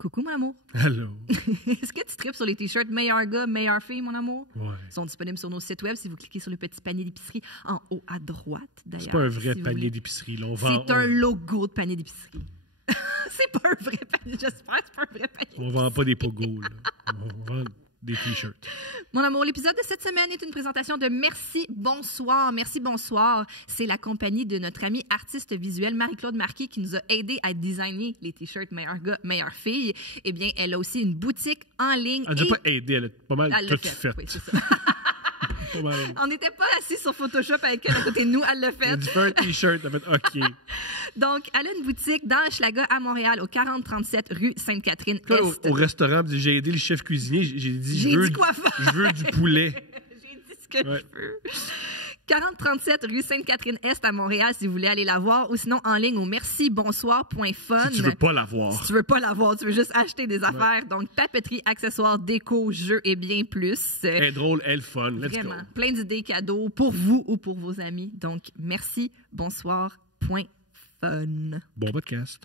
Coucou, mon amour. Hello. Est-ce que tu tripes sur les t-shirts meilleur gars, meilleure fille, mon amour? Ouais. Ils sont disponibles sur nos sites web si vous cliquez sur le petit panier d'épicerie en haut à droite, d'ailleurs. C'est pas un vrai si panier d'épicerie. Là. C'est un logo de panier d'épicerie. C'est pas un vrai panier, j'espère que c'est pas un vrai panier. On vend pas des pogos. On vend des t-shirts. Mon amour, l'épisode de cette semaine est une présentation de Merci Bonsoir. Merci Bonsoir, c'est la compagnie de notre amie artiste visuelle Marie-Claude Marquis qui nous a aidé à designer les t-shirts meilleur gars, meilleure fille. Eh bien, elle a aussi une boutique en ligne. Elle n'a pas aidé, elle a pas mal Elle tout l'a fait. Oui, c'est ça. Pas mal. On n'était pas assis sur Photoshop avec elle à côté de nous, elle l'a Elle a fait. dit fais un t-shirt, elle a fait OK. Donc, elle a une boutique dans Hochelaga à Montréal, au 4037 rue Sainte-Catherine-Est. Au restaurant, j'ai aidé le chef cuisinier, j'ai dit J'ai dit quoi faire? Je veux du poulet. J'ai dit ce que je veux. 4037 rue Sainte-Catherine-Est à Montréal, si vous voulez aller la voir, ou sinon en ligne au mercibonsoir.fun. Si tu veux pas la voir. Si tu veux pas la voir, tu veux juste acheter des affaires. Donc, papeterie, accessoires, déco, jeux et bien plus. Elle est drôle, elle est fun. Let's Vraiment. go. Plein d'idées cadeaux pour vous ou pour vos amis. Donc, mercibonsoir.fun. Bon podcast.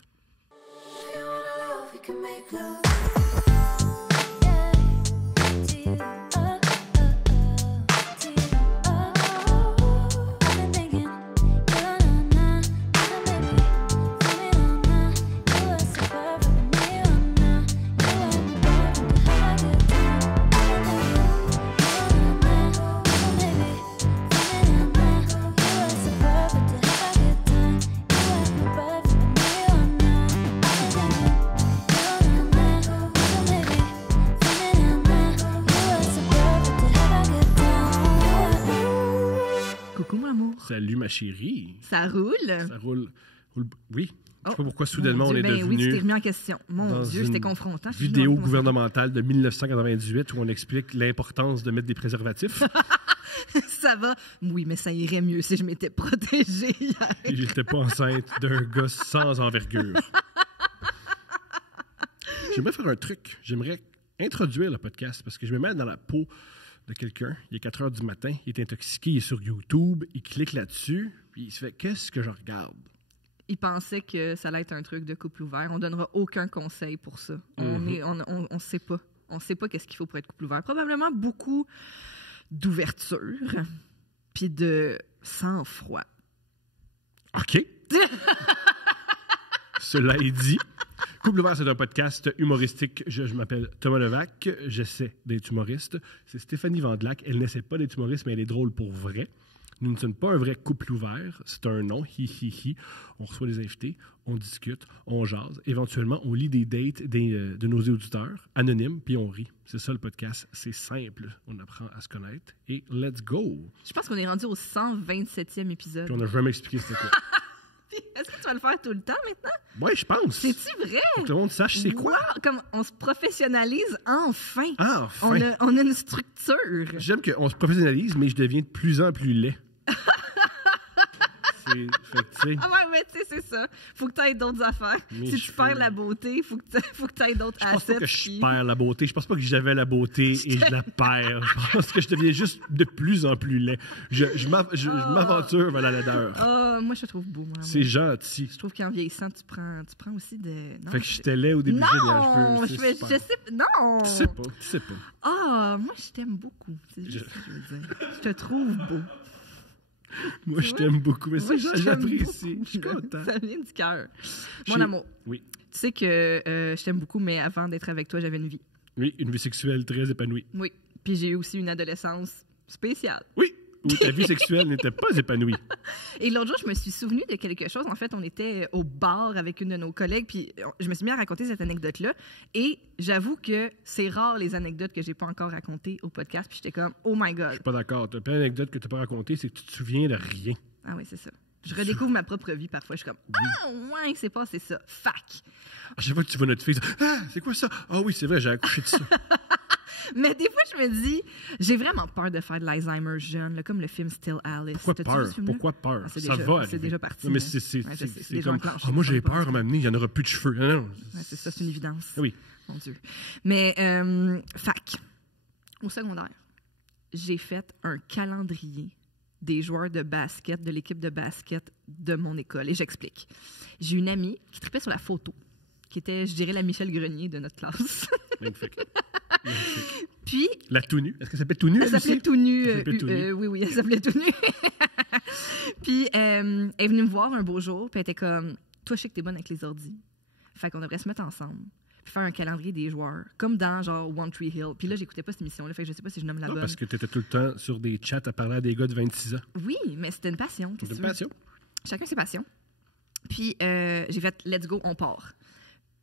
Coucou, mon amour. Salut ma chérie. Ça roule? Ça roule. Oui. Je sais pas pourquoi Mon soudainement Dieu, on est ben oui, tu t'es devenu remis en question. Mon dans Dieu, une c'était confrontant. vidéo Non, gouvernementale de 1998 où on explique l'importance de mettre des préservatifs. Ça va? Oui, mais ça irait mieux si je m'étais protégée hier. Et j'étais pas enceinte d'un gars sans envergure. J'aimerais faire un truc. J'aimerais introduire le podcast parce que je me mets dans la peau de quelqu'un. Il est 4 heures du matin, il est intoxiqué, il est sur YouTube, il clique là-dessus, puis il se fait « Qu'est-ce que je regarde? » Il pensait que ça allait être un truc de couple ouvert. On donnera aucun conseil pour ça. On sait pas. On sait pas qu'est-ce qu'il faut pour être couple ouvert. Probablement beaucoup d'ouverture puis de sang-froid. OK. Cela est dit. Couple ouvert, c'est un podcast humoristique. Je m'appelle Thomas Levac. J'essaie d'être humoriste. C'est Stéphanie Vandelac. Elle n'essaie pas d'être humoriste, mais elle est drôle pour vrai. Nous ne sommes pas un vrai couple ouvert. C'est un nom. Hi, hi, hi. On reçoit des invités, on discute, on jase. Éventuellement, on lit des dates de nos auditeurs, anonymes, puis on rit. C'est ça le podcast. C'est simple. On apprend à se connaître. Et let's go! Je pense qu'on est rendu au 127e épisode. Puis on n'a jamais expliqué c'était quoi. Est-ce que tu vas le faire tout le temps maintenant? Oui, je pense. C'est-tu vrai? Faut que le monde sache c'est quoi. Wow! Comme on se professionnalise enfin. Ah, enfin. On a une structure. J'aime qu'on se professionnalise, mais je deviens de plus en plus laid. Fait que, tu sais, Ah ouais, mais tu sais, c'est ça. Faut que tu aies d'autres affaires. Mes Si tu cheveux. perds la beauté, faut que tu aies d'autres je pense assets. pas que je puis- perds la beauté. Je pense pas que j'avais la beauté et je la perds. Je pense que je deviens juste de plus en plus laid. Je m'aventure vers la laideur. Ah, moi, je te trouve beau, moi. C'est gentil. Je trouve qu'en vieillissant, tu prends aussi de... Non, Fait que j'étais laid au début. Non, j'ai des cheveux, c'est super. sais... Non! Tu sais pas. Ah, moi, je t'aime beaucoup. C'est juste ça que je veux dire. Je te trouve beau. Moi, je t'aime beaucoup, mais Moi, ça, je t'aime j'apprécie. beaucoup. Je suis content. Ça vient du cœur. Mon J'ai- amour, Oui. tu sais que je t'aime beaucoup, mais avant d'être avec toi, j'avais une vie. Oui, une vie sexuelle très épanouie. Oui. Puis j'ai eu aussi une adolescence spéciale. Oui, où ta vie sexuelle n'était pas épanouie. Et l'autre jour, je me suis souvenu de quelque chose. En fait, on était au bar avec une de nos collègues, puis je me suis mis à raconter cette anecdote-là. Et j'avoue que c'est rare les anecdotes que j'ai pas encore racontées au podcast. Puis j'étais comme, oh my Je God. suis pas d'accord. T'as plein d'anecdotes que t'as pas racontées, c'est que tu te souviens de rien. Ah oui, c'est ça. Je redécouvre ma propre vie parfois. Je suis comme, ah ouais, c'est pas, c'est ça. Fac. À chaque fois que tu vois notre fille, ah, c'est quoi ça? Ah oui, c'est vrai, j'ai accouché de ça. Mais des fois, je me dis, j'ai vraiment peur de faire de l'Alzheimer jeune, là, comme le film Still Alice. Pourquoi T'as-tu vu peur? ce film-là? Pourquoi peur? Ah, c'est Ça déjà- va c'est arriver. déjà parti, Non, mais là. c'est Ouais, je sais, c'est déjà comme, enclenché, ah, moi ça j'ai va peur pas. à m'amener, il n'y en aura plus de cheveux. Non, non. Ouais, c'est ça, c'est une évidence. Ah oui. Mon Dieu. Mais, fac, au secondaire, j'ai fait un calendrier des joueurs de basket, de l'équipe de basket de mon école. Et j'explique. J'ai une amie qui tripait sur la photo, qui était, je dirais, la Michel Grenier de notre classe. Magnifique. Magnifique. Puis... La tout nue. Est-ce qu'elle s'appelait tout nue? Elle s'appelait tout nue. Elle s'appelait tout nue. Oui, elle s'appelait tout nue. Puis elle est venue me voir un beau jour, puis elle était comme, toi, je sais que t'es bonne avec les ordis. Fait qu'on devrait se mettre ensemble, puis faire un calendrier des joueurs, comme dans genre One Tree Hill. Puis là, j'écoutais pas cette émission-là, fait que je sais pas si je nomme la Non, bonne. parce que t'étais tout le temps sur des chats à parler à des gars de 26 ans. Oui, mais c'était une passion. C'était une passion. Chacun ses passions. Puis j'ai fait let's go, on part.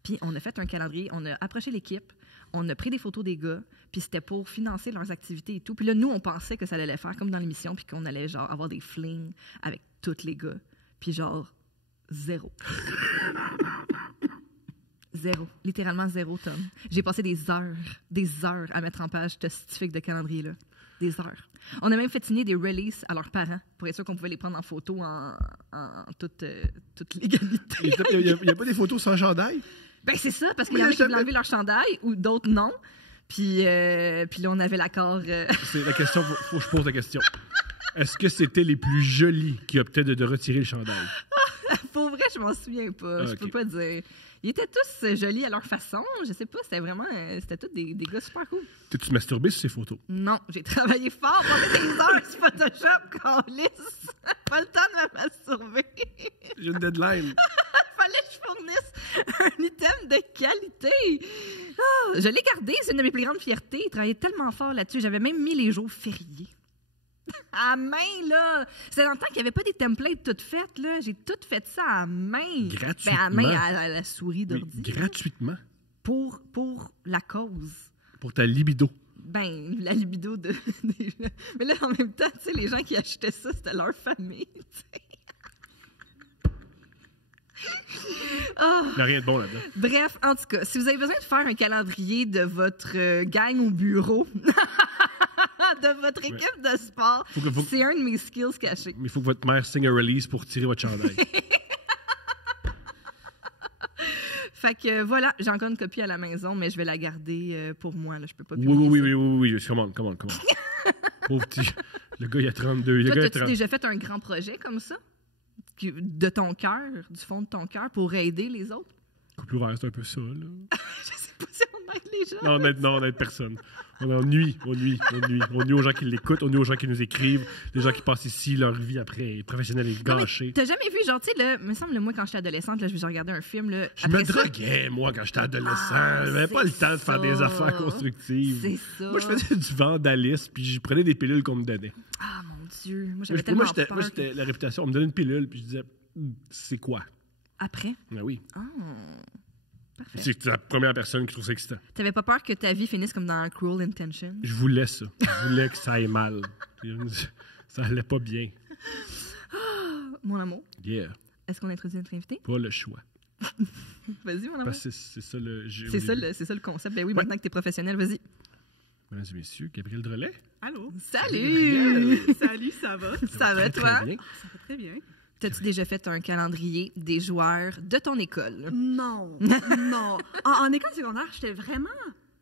Puis on a fait un calendrier, on a approché l'équipe, on a pris des photos des gars, puis c'était pour financer leurs activités et tout. Puis là, nous, on pensait que ça allait faire comme dans l'émission, puis qu'on allait genre avoir des flings avec tous les gars. Puis genre, zéro. Zéro. Littéralement zéro, Tom. J'ai passé des heures à mettre en page ce scientifique de calendrier-là. Des heures. On a même fait signer des releases à leurs parents pour être sûr qu'on pouvait les prendre en photo en toute légalité. Il n'y a pas des photos sans chandail? Ben c'est ça, parce qu'il y en a qui voulaient enlever leur chandail ou d'autres non. Puis là, on avait l'accord. C'est la question, faut que je pose la question. Est-ce que c'était les plus jolis qui optaient de retirer le chandail? Pour vrai, je m'en souviens pas. Je peux pas dire. Ils étaient tous jolis à leur façon. Je sais pas, c'était vraiment... C'était tous des gars super cool. T'es-tu masturbé sur ces photos? Non, j'ai travaillé fort pendant des heures sur Photoshop, câlisse. Pas le temps de me masturber. J'ai une deadline. Fallait que je fournisse un item de qualité. Oh, je l'ai gardé, c'est une de mes plus grandes fiertés. Il travaillait tellement fort là-dessus. J'avais même mis les jours fériés. À main, là! C'était dans le temps qu'il n'y avait pas des templates toutes faites, là. J'ai tout fait ça à main. Gratuitement? Ben, à main, à la souris d'ordi. Oui, gratuitement? Pour la cause. Pour ta libido? Ben, la libido des gens. Mais là, en même temps, tu sais, les gens qui achetaient ça, c'était leur famille, tu sais. Oh. Il n'y a rien de bon là-dedans. Bref, en tout cas, si vous avez besoin de faire un calendrier de votre gang au bureau... de votre équipe de sport. C'est un de mes skills cachés. Mais il faut que votre mère signe un release pour tirer votre chandail. Fait que voilà, j'ai encore une copie à la maison, mais je vais la garder pour moi. Là. Je peux pas Oui. Come on. Pauvre petit. Le gars, il a 32. Toi, as-tu déjà fait un grand projet comme ça? De ton cœur, du fond de ton cœur, pour aider les autres? Couple ouvert, c'est un peu ça, là. Je sais pas si on aide les gens. Non, on aide personne. On nuit aux gens qui l'écoutent, on nuit aux gens qui nous écrivent, les gens qui passent ici, leur vie après professionnelle est gâchée. T'as jamais vu, genre, tu sais, me semble, moi, quand j'étais adolescente, là, je regardais un film, là. Je me droguais, moi, quand j'étais adolescent. J'avais pas le temps de faire des affaires constructives. C'est ça. Moi, je faisais du vandalisme, puis je prenais des pilules qu'on me donnait. Ah, mon Dieu. Moi, j'avais tellement peur. Moi, j'étais la réputation. On me donnait une pilule, puis je disais, c'est quoi? Après? Ben oui. Ah. Parfait. C'est la première personne qui trouve ça excitant. T'avais pas peur que ta vie finisse comme dans Cruel Intentions? Je voulais ça. Je voulais que ça aille mal. Ça allait pas bien. Mon amour. Yeah. Est-ce qu'on introduit notre invité? Pas le choix. Vas-y, mon amour. Parce que c'est ça le... C'est ça le concept. Ben oui, maintenant que t'es professionnel, vas-y. Mesdames et messieurs, Gabrielle Drolet. Allô? Salut! Salut, ça va? Ça va, toi? Très bien. Ça va très bien. T'as-tu déjà fait un calendrier des joueurs de ton école? Non. En école secondaire, j'étais vraiment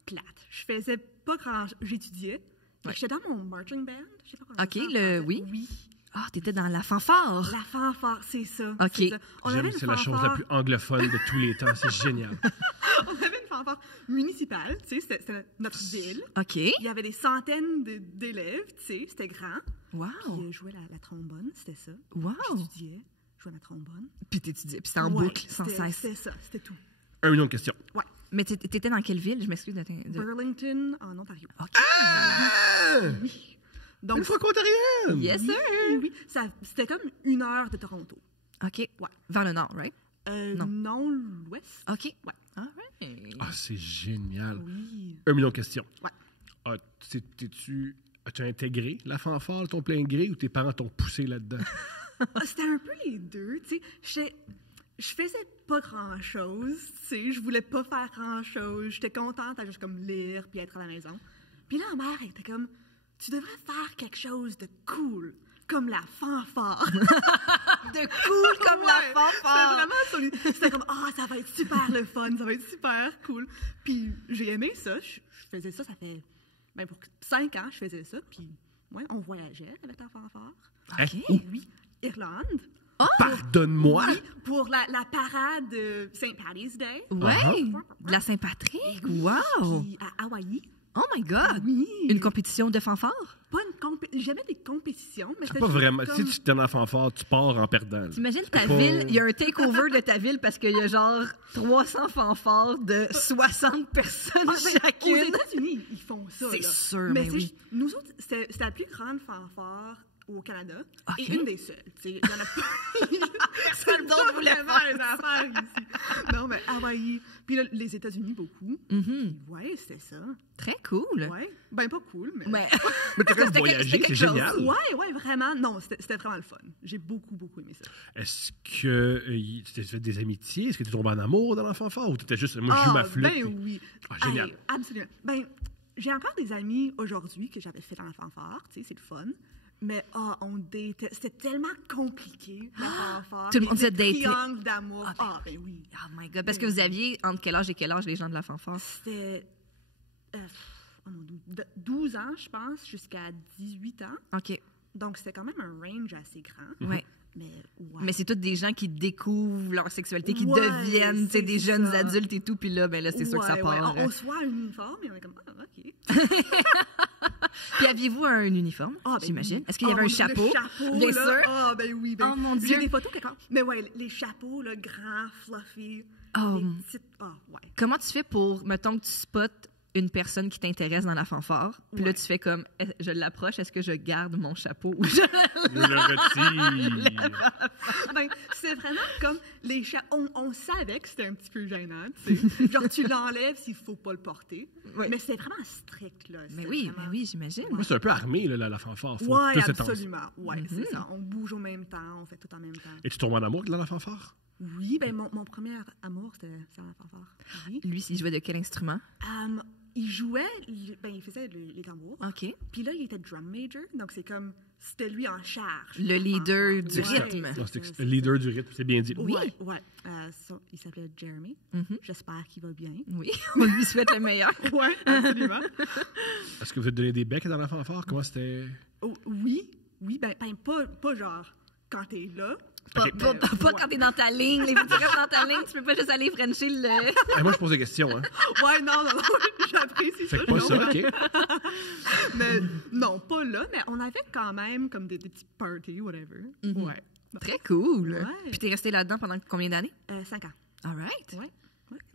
plate. Je faisais pas grand... J'étudiais. Ouais. J'étais dans mon marching band. Je sais pas comment OK, ça s'appelle. oui. Oui. Ah, t'étais dans la fanfare. La fanfare, c'est ça. OK. C'est ça. C'est la chose la plus anglophone de tous les temps. C'est génial. On avait une fanfare municipale, tu sais, c'était notre ville. OK. Il y avait des centaines d'élèves, tu sais, c'était grand. Wow. Puis je jouais la trombone, c'était ça. Wow. J'étudiais, je jouais ma trombone. Puis t'étudiais, puis c'était en boucle, sans cesse. C'était ça, c'était tout. 1 million de questions. Ouais. Mais t'étais dans quelle ville? Je m'excuse de... Burlington, en Ontario. OK. Oui. Donc, Une fois ontarienne! Yes, sir! Oui. C'était comme 1 heure de Toronto. OK. Ouais. Vers le nord, right? Non, l'ouest. OK. Ouais. All right. Ah, c'est génial. Oui. 1 million de questions. Ouais. As-tu intégré la fanfare de ton plein gré ou tes parents t'ont poussé là-dedans? C'était un peu les deux, tu sais. Je faisais pas grand-chose, tu sais. Je voulais pas faire grand-chose. J'étais contente à juste comme lire puis être à la maison. Puis là, ma mère était comme, tu devrais faire quelque chose de cool, comme la fanfare. De cool comme la fanfare! C'était vraiment c'était comme, ça va être super le fun, ça va être super cool. Puis j'ai aimé ça. Je faisais ça fait, pour 5 ans, je faisais ça. Puis, ouais, on voyageait avec la fanfare. OK. Oui, Irlande. Pardonne-moi? Oui, pour la parade de St. Patty's Day. Ouais, de la Saint-Patrick. Wow! Puis à Hawaï. Oh my God! Oui. Une compétition de fanfare? Pas jamais des compétitions, mais C'est pas vraiment. Si tu t'es en fanfare, tu pars en perdant. T'imagines ta ville, il y a un takeover de ta ville parce qu'il y a genre 300 fanfares de 60 personnes chacune. Aux États-Unis, ils font ça. C'est là. sûr, mais mais oui. Nous autres, c'était la plus grande fanfare au Canada Ok. et une des seules. Il y en a pas. Personne d'autre voulait vraiment les affaires ici. Non, mais Hawaï. Puis là, les États-Unis, beaucoup. Ouais, c'était ça. Très cool. Ouais. Ben, pas cool, mais. Mais Mais t'as quand même C'était voyagé, quelque c'est chose. génial. Ouais, vraiment. Non, c'était vraiment le fun. J'ai beaucoup aimé ça. Est-ce que tu t'es fait des amitiés? Est-ce que tu tombes en amour dans la fanfare ou t'étais juste, moi, je joue ma flûte? Ben puis- oui. Ah, génial. Hey, absolument. Ben, j'ai encore des amis aujourd'hui que j'avais fait dans la fanfare, tu sais, c'est le fun. Mais on datait. C'était tellement compliqué, la fanfare. Tout le monde se datait. Triangle d'amour. Ben oui. oh my God, parce que vous aviez entre quel âge et quel âge les gens de la fanfare? C'était 12 ans, je pense, jusqu'à 18 ans. OK. Donc, c'était quand même un range assez grand. Ouais. Mais ouais. Mais c'est tous des gens qui découvrent leur sexualité, qui Ouais, deviennent tu sais, c'est des jeunes ça. adultes et tout, puis là, ben là, c'est sûr que ça Ouais, part. On se voit un uniforme et on est comme, OK. Puis aviez-vous un uniforme, Ben j'imagine? oui. Est-ce qu'il y avait un Le chapeau? chapeau, Bien là. sûr. Ben oui. Oh, mon Dieu. J'ai des photos quelque part. Mais ouais, les chapeaux, là, grands, fluffy. Oh. Les petites... ouais. Comment tu fais pour, mettons que tu spots une personne qui t'intéresse dans la fanfare, puis là, Ouais. tu fais comme, je l'approche, est-ce que je garde mon chapeau ou je... Je le retire. Ben, c'est vraiment comme les chapeaux. On savait que c'était un petit peu gênant, tu sais. Genre, tu l'enlèves s'il faut pas le porter. Ouais. Mais c'est vraiment strict, là. Mais C'est oui, vraiment... j'imagine. Moi, c'est un peu armé, là, la fanfare. Faut Ouais, tous être absolument. Ouais, c'est ça. On bouge au même temps, on fait tout en même temps. Et tu tombes en amour dans la fanfare? Oui, ben mon premier amour, c'était la fanfare. Oui. Lui, il jouait de quel instrument? Il jouait, il faisait les tambours. OK. Puis là, il était drum major, donc c'est comme, c'était lui en charge. Le leader du Ouais. rythme. Non, c'est le leader du rythme, c'est bien dit. Oui. Ouais. Il s'appelait Jeremy. J'espère qu'il va bien. Oui, on lui souhaite le meilleur. Ouais, absolument. Est-ce que vous avez donné des becs dans la fanfare? Comment c'était? Oui, ben pas genre quand t'es là. Pas, Ok. pas quand t'es dans ta ligne. Les petits restent dans ta ligne, tu peux pas juste aller frencher le... Eh, moi, je pose des questions. Hein. Ouais, non, j'apprécie ça. Fait que pas non, ça, mais- OK? Mais non, pas là, mais on avait quand même comme des petits parties, whatever. Ouais. Très cool. Ouais. Puis t'es resté là-dedans pendant combien d'années? 5 ans. All right. Ouais.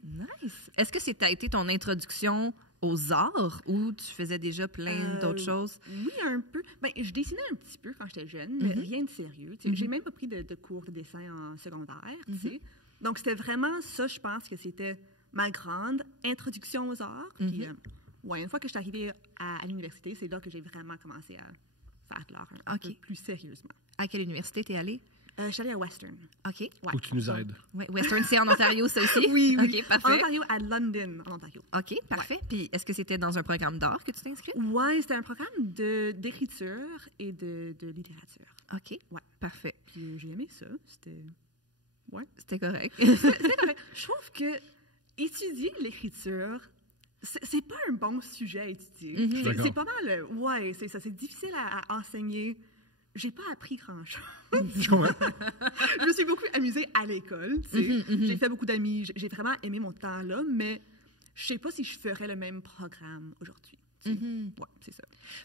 Nice. Est-ce que ça a été ton introduction aux arts ou tu faisais déjà plein d'autres choses? Oui, un peu. Ben, je dessinais un petit peu quand j'étais jeune, mais rien de sérieux. Tu sais. J'ai même pas pris de cours de dessin en secondaire. Tu sais. Donc, c'était vraiment ça, je pense que c'était ma grande introduction aux arts. Puis, ouais, une fois que je suis arrivée à l'université, c'est là que j'ai vraiment commencé à faire de l'art un peu plus sérieusement. À quelle université t'es allée? Je suis allée à Western. OK. Ouais. Faut que tu nous aides. Ouais, Western, c'est en Ontario, ça aussi? Oui. OK, parfait. En Ontario, à London, en Ontario. OK, parfait. Puis est-ce que c'était dans un programme d'art que tu t'es inscrite? Ouais, c'était un programme d'écriture et de littérature. OK. Ouais. Parfait. Puis j'ai aimé ça. C'était... Ouais. C'était correct. C'est correct. Je trouve que étudier l'écriture, c'est pas un bon sujet à étudier. D'accord. C'est pas mal... Ouais, c'est ça. C'est difficile à enseigner. J'ai pas appris grand-chose. Je comprends. Je me suis beaucoup amusée à l'école, tu sais. J'ai fait beaucoup d'amis. J'ai vraiment aimé mon temps là, mais je sais pas si je ferais le même programme aujourd'hui. tu sais. Ouais, c'est ça.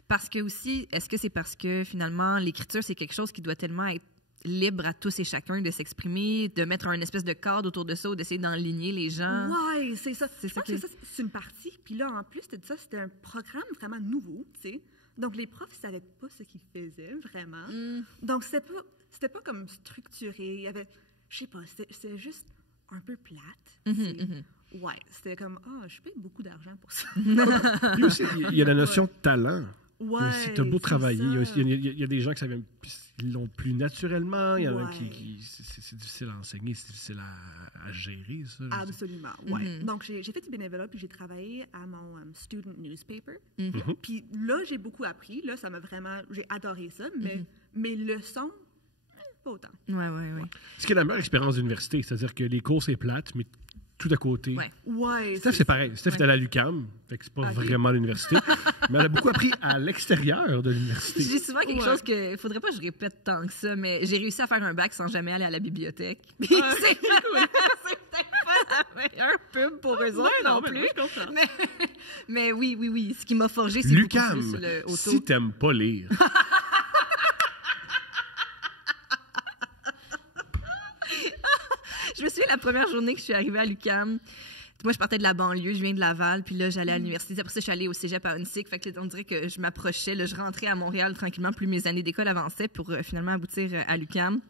Parce que aussi, est-ce que c'est parce que finalement, l'écriture, c'est quelque chose qui doit tellement être libre à tous et chacun de s'exprimer, de mettre un espèce de cadre autour de ça ou d'essayer d'enligner les gens? Ouais, c'est ça. C'est Je ça pense que ça, c'est une partie. Puis là, en plus de ça, c'était un programme vraiment nouveau, tu sais. Donc, les profs ne savaient pas ce qu'ils faisaient, vraiment. Donc, c'était pas comme structuré. Il y avait, je sais pas, c'était juste un peu plate. Ouais, c'était comme, je paye beaucoup d'argent pour ça. Puis aussi, il y a la notion de talent. Ouais, Tu as beau c'est travailler, ça. il y a des gens qui l'ont plus naturellement, il y en a Ouais. qui c'est difficile à enseigner, c'est difficile à gérer, ça. Absolument, ouais. Donc, j'ai fait du bénévolat, puis j'ai travaillé à mon student newspaper. Puis là, j'ai beaucoup appris. Là, ça m'a vraiment... J'ai adoré ça, mais mes leçons, pas autant. Ouais. Ce qui est la meilleure expérience d'université, c'est-à-dire que les cours, c'est plate, mais tout à côté. Ouais. Ouais. Steph, c'est pareil. Steph est allée à l'UQAM, fait que c'est pas vraiment l'université. Mais elle a beaucoup appris à l'extérieur de l'université. J'ai souvent quelque chose que faudrait pas que je répète tant que ça, mais j'ai réussi à faire un bac sans jamais aller à la bibliothèque. Puis c'est peut-être pas la meilleure pub pour eux autres non plus. Mais oui. Ce qui m'a forgé, c'est beaucoup plus le l'UQAM, auto. si t'aimes pas lire. Je me souviens la première journée que je suis arrivée à l'UQAM. Moi, je partais de la banlieue, je viens de Laval, puis là, j'allais à l'université. Après ça, je suis allée au cégep à Huntsic. Fait que là, on dirait que je m'approchais. Là, je rentrais à Montréal tranquillement, plus mes années d'école avançaient pour finalement aboutir à l'UQAM.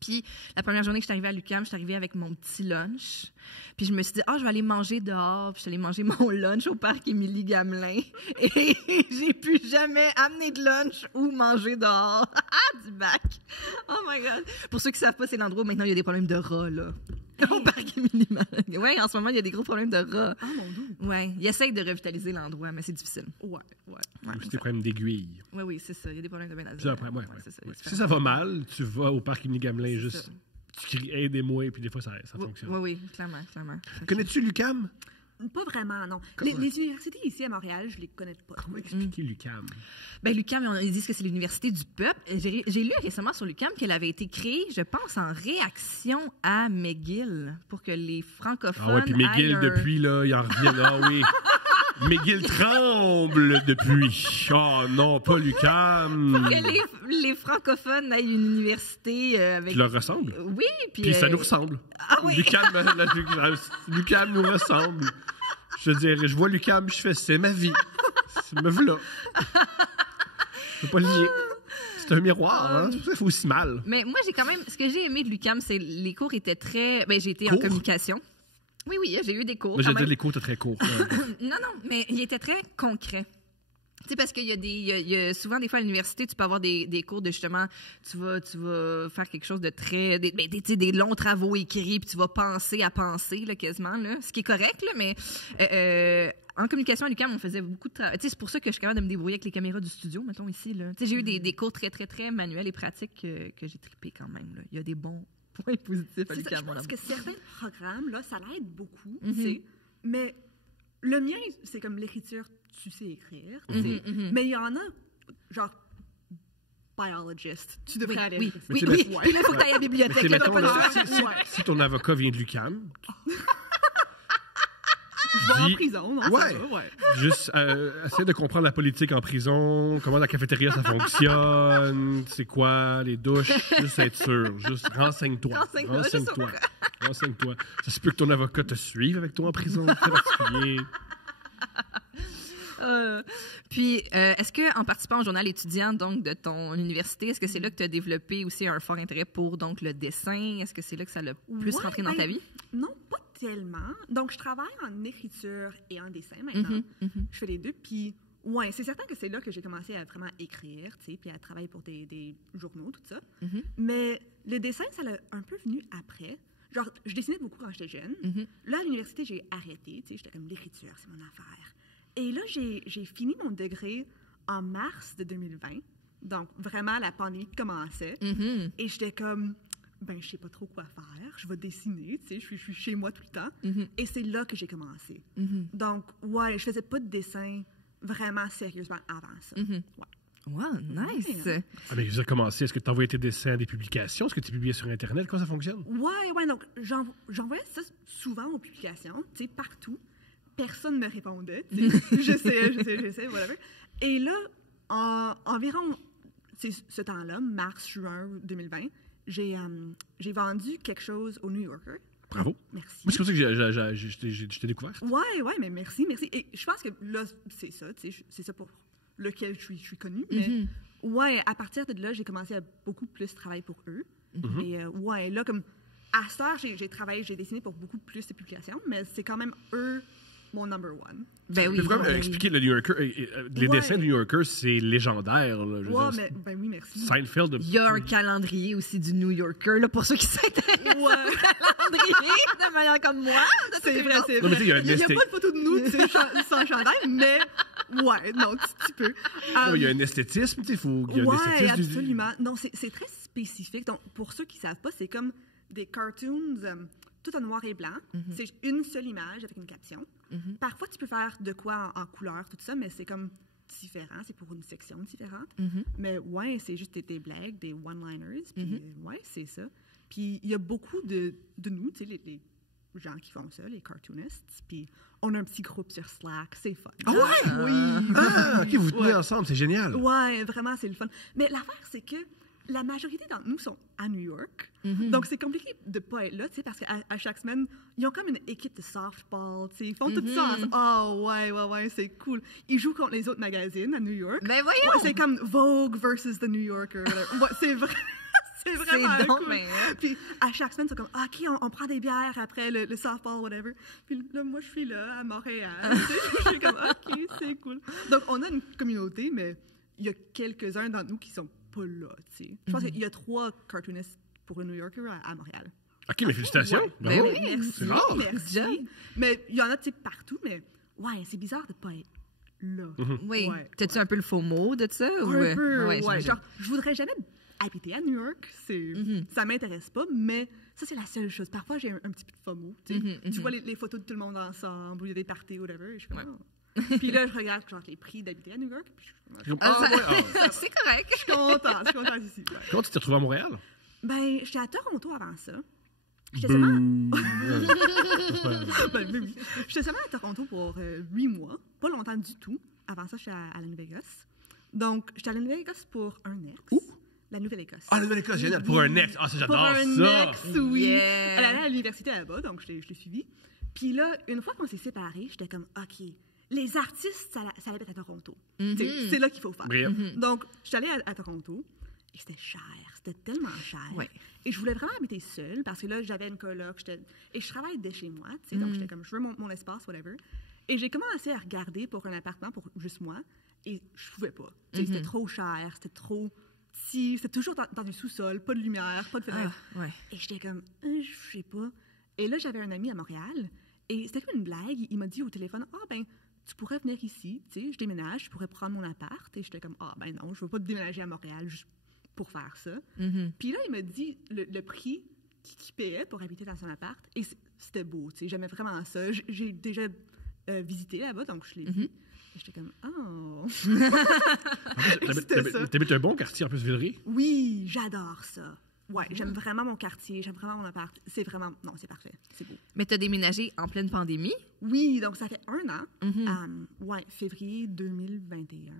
Puis la première journée que je suis arrivée à l'UQAM, je suis arrivée avec mon petit lunch. Puis je me suis dit, je vais aller manger dehors. Puis je suis allée manger mon lunch au parc Émilie-Gamelin. Et j'ai plus jamais amené de lunch ou manger dehors. Du bac. Oh my God. Pour ceux qui ne savent pas, c'est l'endroit où maintenant il y a des problèmes de rats, là. Au parc Émilie-Gamelin. Oui, en ce moment, il y a des gros problèmes de rats. Ah, mon Dieu. Oui, ils essayent de revitaliser l'endroit, mais c'est difficile. Ouais. C'est des problèmes d'aiguilles. Oui, c'est ça. Il y a des problèmes de ménage. C'est ça. Si ça va mal, tu vas au parc Émilie-Gamelin, juste tu cries « aidez-moi » puis des fois, ça fonctionne. Oui, clairement. Connais-tu l'UQAM? Pas vraiment, non. Les universités ici à Montréal, je les connais pas. Comment expliquer l'UQAM? Ben, l'UQAM, ils disent que c'est l'université du peuple. J'ai lu récemment sur l'UQAM qu'elle avait été créée, je pense, en réaction à McGill, pour que les francophones. Ah ouais, puis McGill, depuis, là, il en revient. Ah oui. McGill tremble depuis. Oh non, pas l'UQAM. Pour que les francophones aient une université avec. Qui leur ressemble? Oui, puis ça nous ressemble. Ah oui. L'UQAM nous ressemble. Je veux dire, je vois l'UQAM, je fais, c'est ma vie. Me voilà. Je peux pas le nier. C'est un miroir, hein? C'est pour ça qu'il fait aussi mal. Mais moi, j'ai quand même. Ce que j'ai aimé de l'UQAM, c'est les cours étaient très. Ben, j'ai été en communication. Oui, j'ai eu des cours. Moi, j'ai dit les cours étaient très courts. Non, mais ils étaient très concrets. Tu sais, parce qu'il y a souvent, des fois, à l'université, tu peux avoir des cours de justement, tu vas faire quelque chose de très, des longs travaux écrits, puis tu vas penser à penser, là, quasiment, là, ce qui est correct, là, mais en communication à l'UQAM, on faisait beaucoup de travail. Tu sais, c'est pour ça que je suis capable de me débrouiller avec les caméras du studio, mettons, ici, là. Tu sais, j'ai eu des cours très, très, très manuels et pratiques que j'ai trippé quand même, là. Il y a des bons points positifs à l'UQAM. Je pense que certains programmes, là, ça l'aide beaucoup, tu sais, mais le mien, c'est comme l'écriture, tu sais écrire, tu sais. Mais il y en a, genre, biologist, tu devrais aller. Oui. Puis là, il faut que tu ailles à la bibliothèque. Si ton avocat vient de l'UQAM... Je vais en prison, non? Ouais. Juste essayer de comprendre la politique en prison, comment la cafétéria ça fonctionne, c'est quoi les douches, juste être sûr, juste renseigne-toi. Renseigne-toi. Ça se peut que ton avocat te suive avec toi en prison, c'est particulier. Puis, est-ce que en participant au journal étudiant donc de ton université, est-ce que c'est là que tu as développé aussi un fort intérêt pour donc le dessin? Est-ce que c'est là que ça l'a plus rentré dans ta vie? Non, pas tellement. Donc, je travaille en écriture et en dessin maintenant. Je fais les deux. Puis, ouais, c'est certain que c'est là que j'ai commencé à vraiment écrire, tu sais, puis à travailler pour des journaux, tout ça. Mais le dessin, ça l'a un peu venu après. Genre, je dessinais beaucoup quand j'étais jeune. Là, à l'université, j'ai arrêté, tu sais, j'étais comme l'écriture, c'est mon affaire. Et là, j'ai fini mon degré en mars de 2020. Donc, vraiment, la pandémie commençait. Et j'étais comme, je sais pas trop quoi faire. Je vais dessiner, tu sais, je suis chez moi tout le temps. Et c'est là que j'ai commencé. Donc, ouais, je faisais pas de dessin vraiment sérieusement avant ça. Ouais. Wow, nice! Ah, mais vous avez commencé, est-ce que tu envoyais tes dessins à des publications? Est-ce que tu publiais sur Internet? Comment ça fonctionne? Ouais, donc j'envoyais ça souvent aux publications, tu sais, partout. Personne ne me répondait, tu sais. J'essaie, whatever. Et là, environ ce temps-là, mars-juin 2020, j'ai vendu quelque chose au New Yorker. Bravo. Merci. Moi, c'est comme ça que je t'ai découvert. Ouais, mais merci. Et je pense que là, c'est ça, tu sais, c'est ça pour lequel je suis connue. Mais ouais, à partir de là, j'ai commencé à beaucoup plus travailler pour eux. Et ouais, là, comme à ça, j'ai dessiné pour beaucoup plus de publications, mais c'est quand même eux mon number one. Ben oui. Tu peux quand même expliquer le New Yorker. Les dessins du New Yorker, c'est légendaire. Là, oui, merci. Seinfeld. Il y a un calendrier aussi du New Yorker, là, pour ceux qui s'intéressent au calendrier, de manière comme moi. C'est vrai. Non, mais il n'y a pas de photo de nous, tu sais, sans chandail, mais ouais, non, tu peux. Il y a un esthétisme, tu sais, il y a un esthétisme. Absolument. Non, c'est très spécifique. Donc, pour ceux qui ne savent pas, c'est comme des cartoons tout en noir et blanc. C'est une seule image avec une caption. Parfois, tu peux faire de quoi en couleur, tout ça, mais c'est comme différent. C'est pour une section différente. Mais ouais, c'est juste des blagues, des one-liners. Puis ouais, c'est ça. Puis il y a beaucoup de nous, tu sais, les gens qui font ça, les cartoonists. Puis on a un petit groupe sur Slack. C'est fun. Ah ouais? Oui. Ah, OK, vous tenez ensemble. C'est génial. Ouais, vraiment, c'est le fun. Mais l'affaire, c'est que la majorité d'entre nous sont à New York. Donc, c'est compliqué de ne pas être là, tu sais, parce qu'à chaque semaine, ils ont comme une équipe de softball, tu sais. Ils font tout ça ensemble. Oh, ouais, c'est cool. Ils jouent contre les autres magazines à New York. Mais voyons! Ouais, c'est comme Vogue versus The New Yorker. Ouais, c'est vrai. C'est vraiment donc cool. bien hot. Puis à chaque semaine, c'est comme, OK, on prend des bières après le softball, whatever. Puis là, moi, je suis là, à Montréal. Tu sais, je suis comme, OK, c'est cool. Donc, on a une communauté, mais il y a quelques-uns d'entre nous qui sont pas là, tu sais. Je pense qu'il y a 3 cartoonistes pour le New Yorker à Montréal. OK, mais félicitations. Ouais. Bravo. Ben oui, Merci. C'est rare. Merci. Mais il y en a, tu sais, partout, mais ouais, c'est bizarre de pas être là. Oui. Ouais, T'as-tu un peu le FOMO de ça? Ou... Un peu, ouais. j'imagine. Genre, je voudrais jamais habiter à New York. Ça m'intéresse pas, mais ça, c'est la seule chose. Parfois, j'ai un petit peu de FOMO. Tu sais. Tu vois les photos de tout le monde ensemble, ou il y a des parties, whatever, et je suis comme, Puis là, je regarde genre, les prix d'habiter à New York, puis je suis comme, C'est correct. je suis contente ici. Ouais. Comment tu t'es retrouvé à Montréal? Ben, j'étais à Toronto avant ça. J'étais seulement... oui. J'étais seulement à Toronto pour 8 mois, pas longtemps du tout. Avant ça, j'étais à la Nouvelle-Écosse. Donc, j'étais à la Nouvelle-Écosse pour un ex. Où? La Nouvelle-Écosse. Ah, la Nouvelle-Écosse, génial. Pour un ex. Ah, ça, Pour j'adore un ça. ex, oui. Yeah. Elle allait à l'université là-bas, donc je l'ai suivie. Puis là, une fois qu'on s'est séparés, j'étais comme, OK, les artistes, ça allait être à Toronto. C'est là qu'il faut faire. Brillant. Donc, je suis allée à Toronto. Et c'était cher, c'était tellement cher. Ouais. Et je voulais vraiment habiter seule parce que là, j'avais une coloc. Et je travaille de chez moi, tu sais, donc j'étais comme, je veux mon espace, whatever. Et j'ai commencé à regarder pour un appartement pour juste moi. Et je pouvais pas. Tu sais, c'était trop cher, c'était trop petit. C'était toujours dans un sous-sol, pas de lumière, pas de fenêtre. Ah, ouais. Et j'étais comme, je sais pas. Et là, j'avais un ami à Montréal. Et c'était comme une blague. Il m'a dit au téléphone, ben, tu pourrais venir ici, tu sais, je déménage, je pourrais prendre mon appart. Et j'étais comme, ben non, je veux pas déménager à Montréal juste pour faire ça. Puis là, il m'a dit le prix qu'il payait pour habiter dans son appart. Et c'était beau, tu sais, j'aimais vraiment ça. J'ai déjà visité là-bas, donc je l'ai vu. Et j'étais comme, T'habites un bon quartier, en plus, Villeray? Oui, j'adore ça. Ouais, j'aime vraiment mon quartier, j'aime vraiment mon appart. C'est vraiment, non, c'est parfait, c'est beau. Mais t'as déménagé en pleine pandémie? Oui, donc ça fait 1 an. Ouais, février 2021,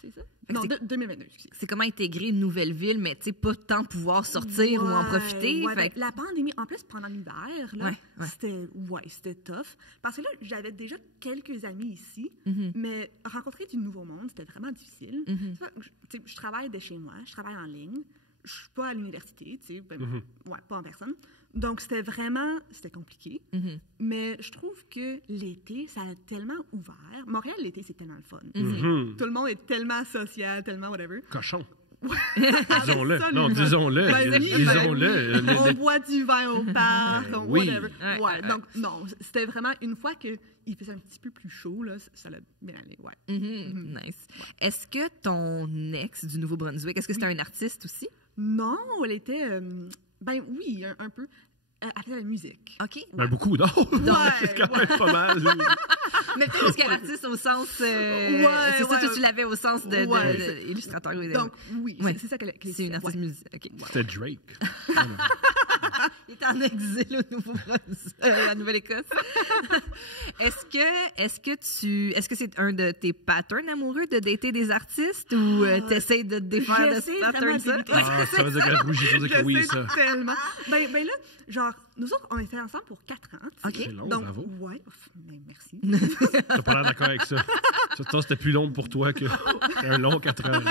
c'est ça? Non, 2022, excusez. C'est comment intégrer une nouvelle ville, mais tu sais, pas tant pouvoir sortir ou en profiter. Ouais, fait ben, la pandémie, en plus, pendant l'hiver, là, c'était tough. Parce que là, j'avais déjà quelques amis ici, mais rencontrer du nouveau monde, c'était vraiment difficile. Je travaille de chez moi, je travaille en ligne. Je suis pas à l'université, tu sais, pas en personne. Donc, c'était compliqué. Mais je trouve que l'été, ça a tellement ouvert. Montréal, l'été, c'est tellement le fun. Tout le monde est tellement social, tellement whatever. Cochon. Disons-le. Non, disons-le. Ben, Disons-le. On boit du vin au parc, oui. whatever. Ouais, donc, non, c'était vraiment une fois qu'il faisait un petit peu plus chaud, là, ça l'a bien allé, ouais. Nice. Est-ce que ton ex du Nouveau-Brunswick, est-ce que c'était un artiste aussi? Non, elle était... ben oui, un peu. Elle faisait de la musique. OK. Ben, beaucoup, non? C'est quand même pas mal. Mais peut-être parce qu'un artiste au sens... c'est ça, toi, tu l'avais au sens de illustrateur. Donc, oui, c'est ça qu'elle c'est une artiste musicale. Okay. C'était Drake. Il est en exil au Nouveau-Brunswick, à Nouvelle-Écosse. Est-ce que c'est un de tes patterns amoureux de dater des artistes ou t'essayes de te défaire de ce pattern-là? Ça veut dire que je veux dire que oui, ça. Tellement. Ben là, genre, nous autres, on était ensemble pour 4 ans. OK. C'est long, donc, bravo. Ouais, mais merci. T'as pas l'air d'accord avec ça. Ça, c'était plus long pour toi qu'un long 4 ans.